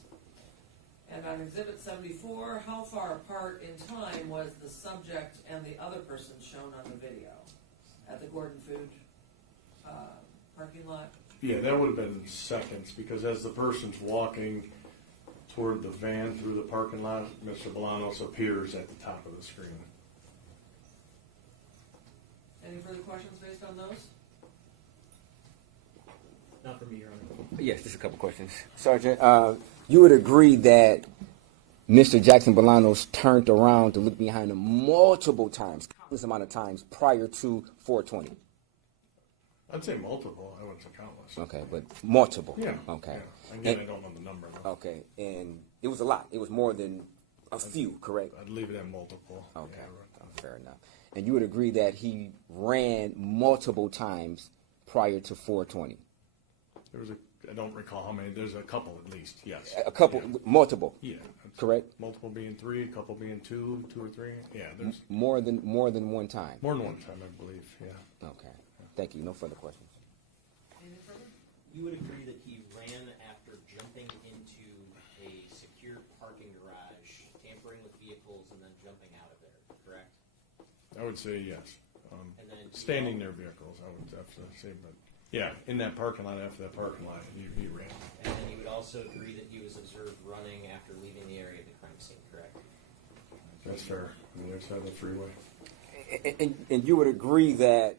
And on Exhibit 74, how far apart in time was the subject and the other person shown on the video? At the Gordon Food parking lot? Yeah, that would have been seconds, because as the person's walking toward the van through the parking lot, Mr. Bolanos appears at the top of the screen. Any further questions based on those? Not for me, Your Honor. Yes, just a couple questions. Sergeant, you would agree that Mr. Jackson-Bolanos turned around to look behind him multiple times, countless amount of times prior to 4:20? I'd say multiple. I wouldn't say countless. Okay, but multiple? Yeah. Okay. Yeah. Again, I don't know the number, though. Okay, and it was a lot. It was more than a few, correct? I'd leave it at multiple. Okay, Yeah. fair enough. And you would agree that he ran multiple times prior to 4:20? I don't recall how many. There's a couple at least, yes. A couple, Yeah. multiple, Yeah. correct? Multiple being 3, a couple being 2 or 3. Yeah, there's More than one time? more than one time, I believe, yeah. Okay, thank you. No further questions. Anything further? You would agree that he ran after jumping into a secure parking garage, tampering with vehicles, and then jumping out of there, correct? I would say yes. And then Standing near vehicles, I would have to say, but yeah, in that parking lot, after that parking lot, he ran. And then you would also agree that he was observed running after leaving the area of the crime scene, correct? That's fair. On the other side of the freeway. And you would agree that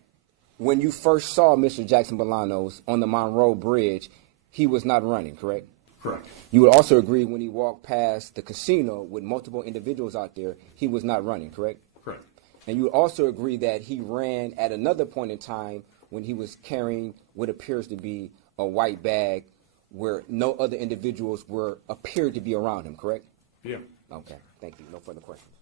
when you first saw Mr. Jackson-Bolanos on the Monroe Bridge, he was not running, correct? Correct. You would also agree when he walked past the casino with multiple individuals out there, he was not running, correct? Correct. And you would also agree that he ran at another point in time when he was carrying what appears to be a white bag where no other individuals appeared to be around him, correct? Yeah. Okay, thank you. No further questions.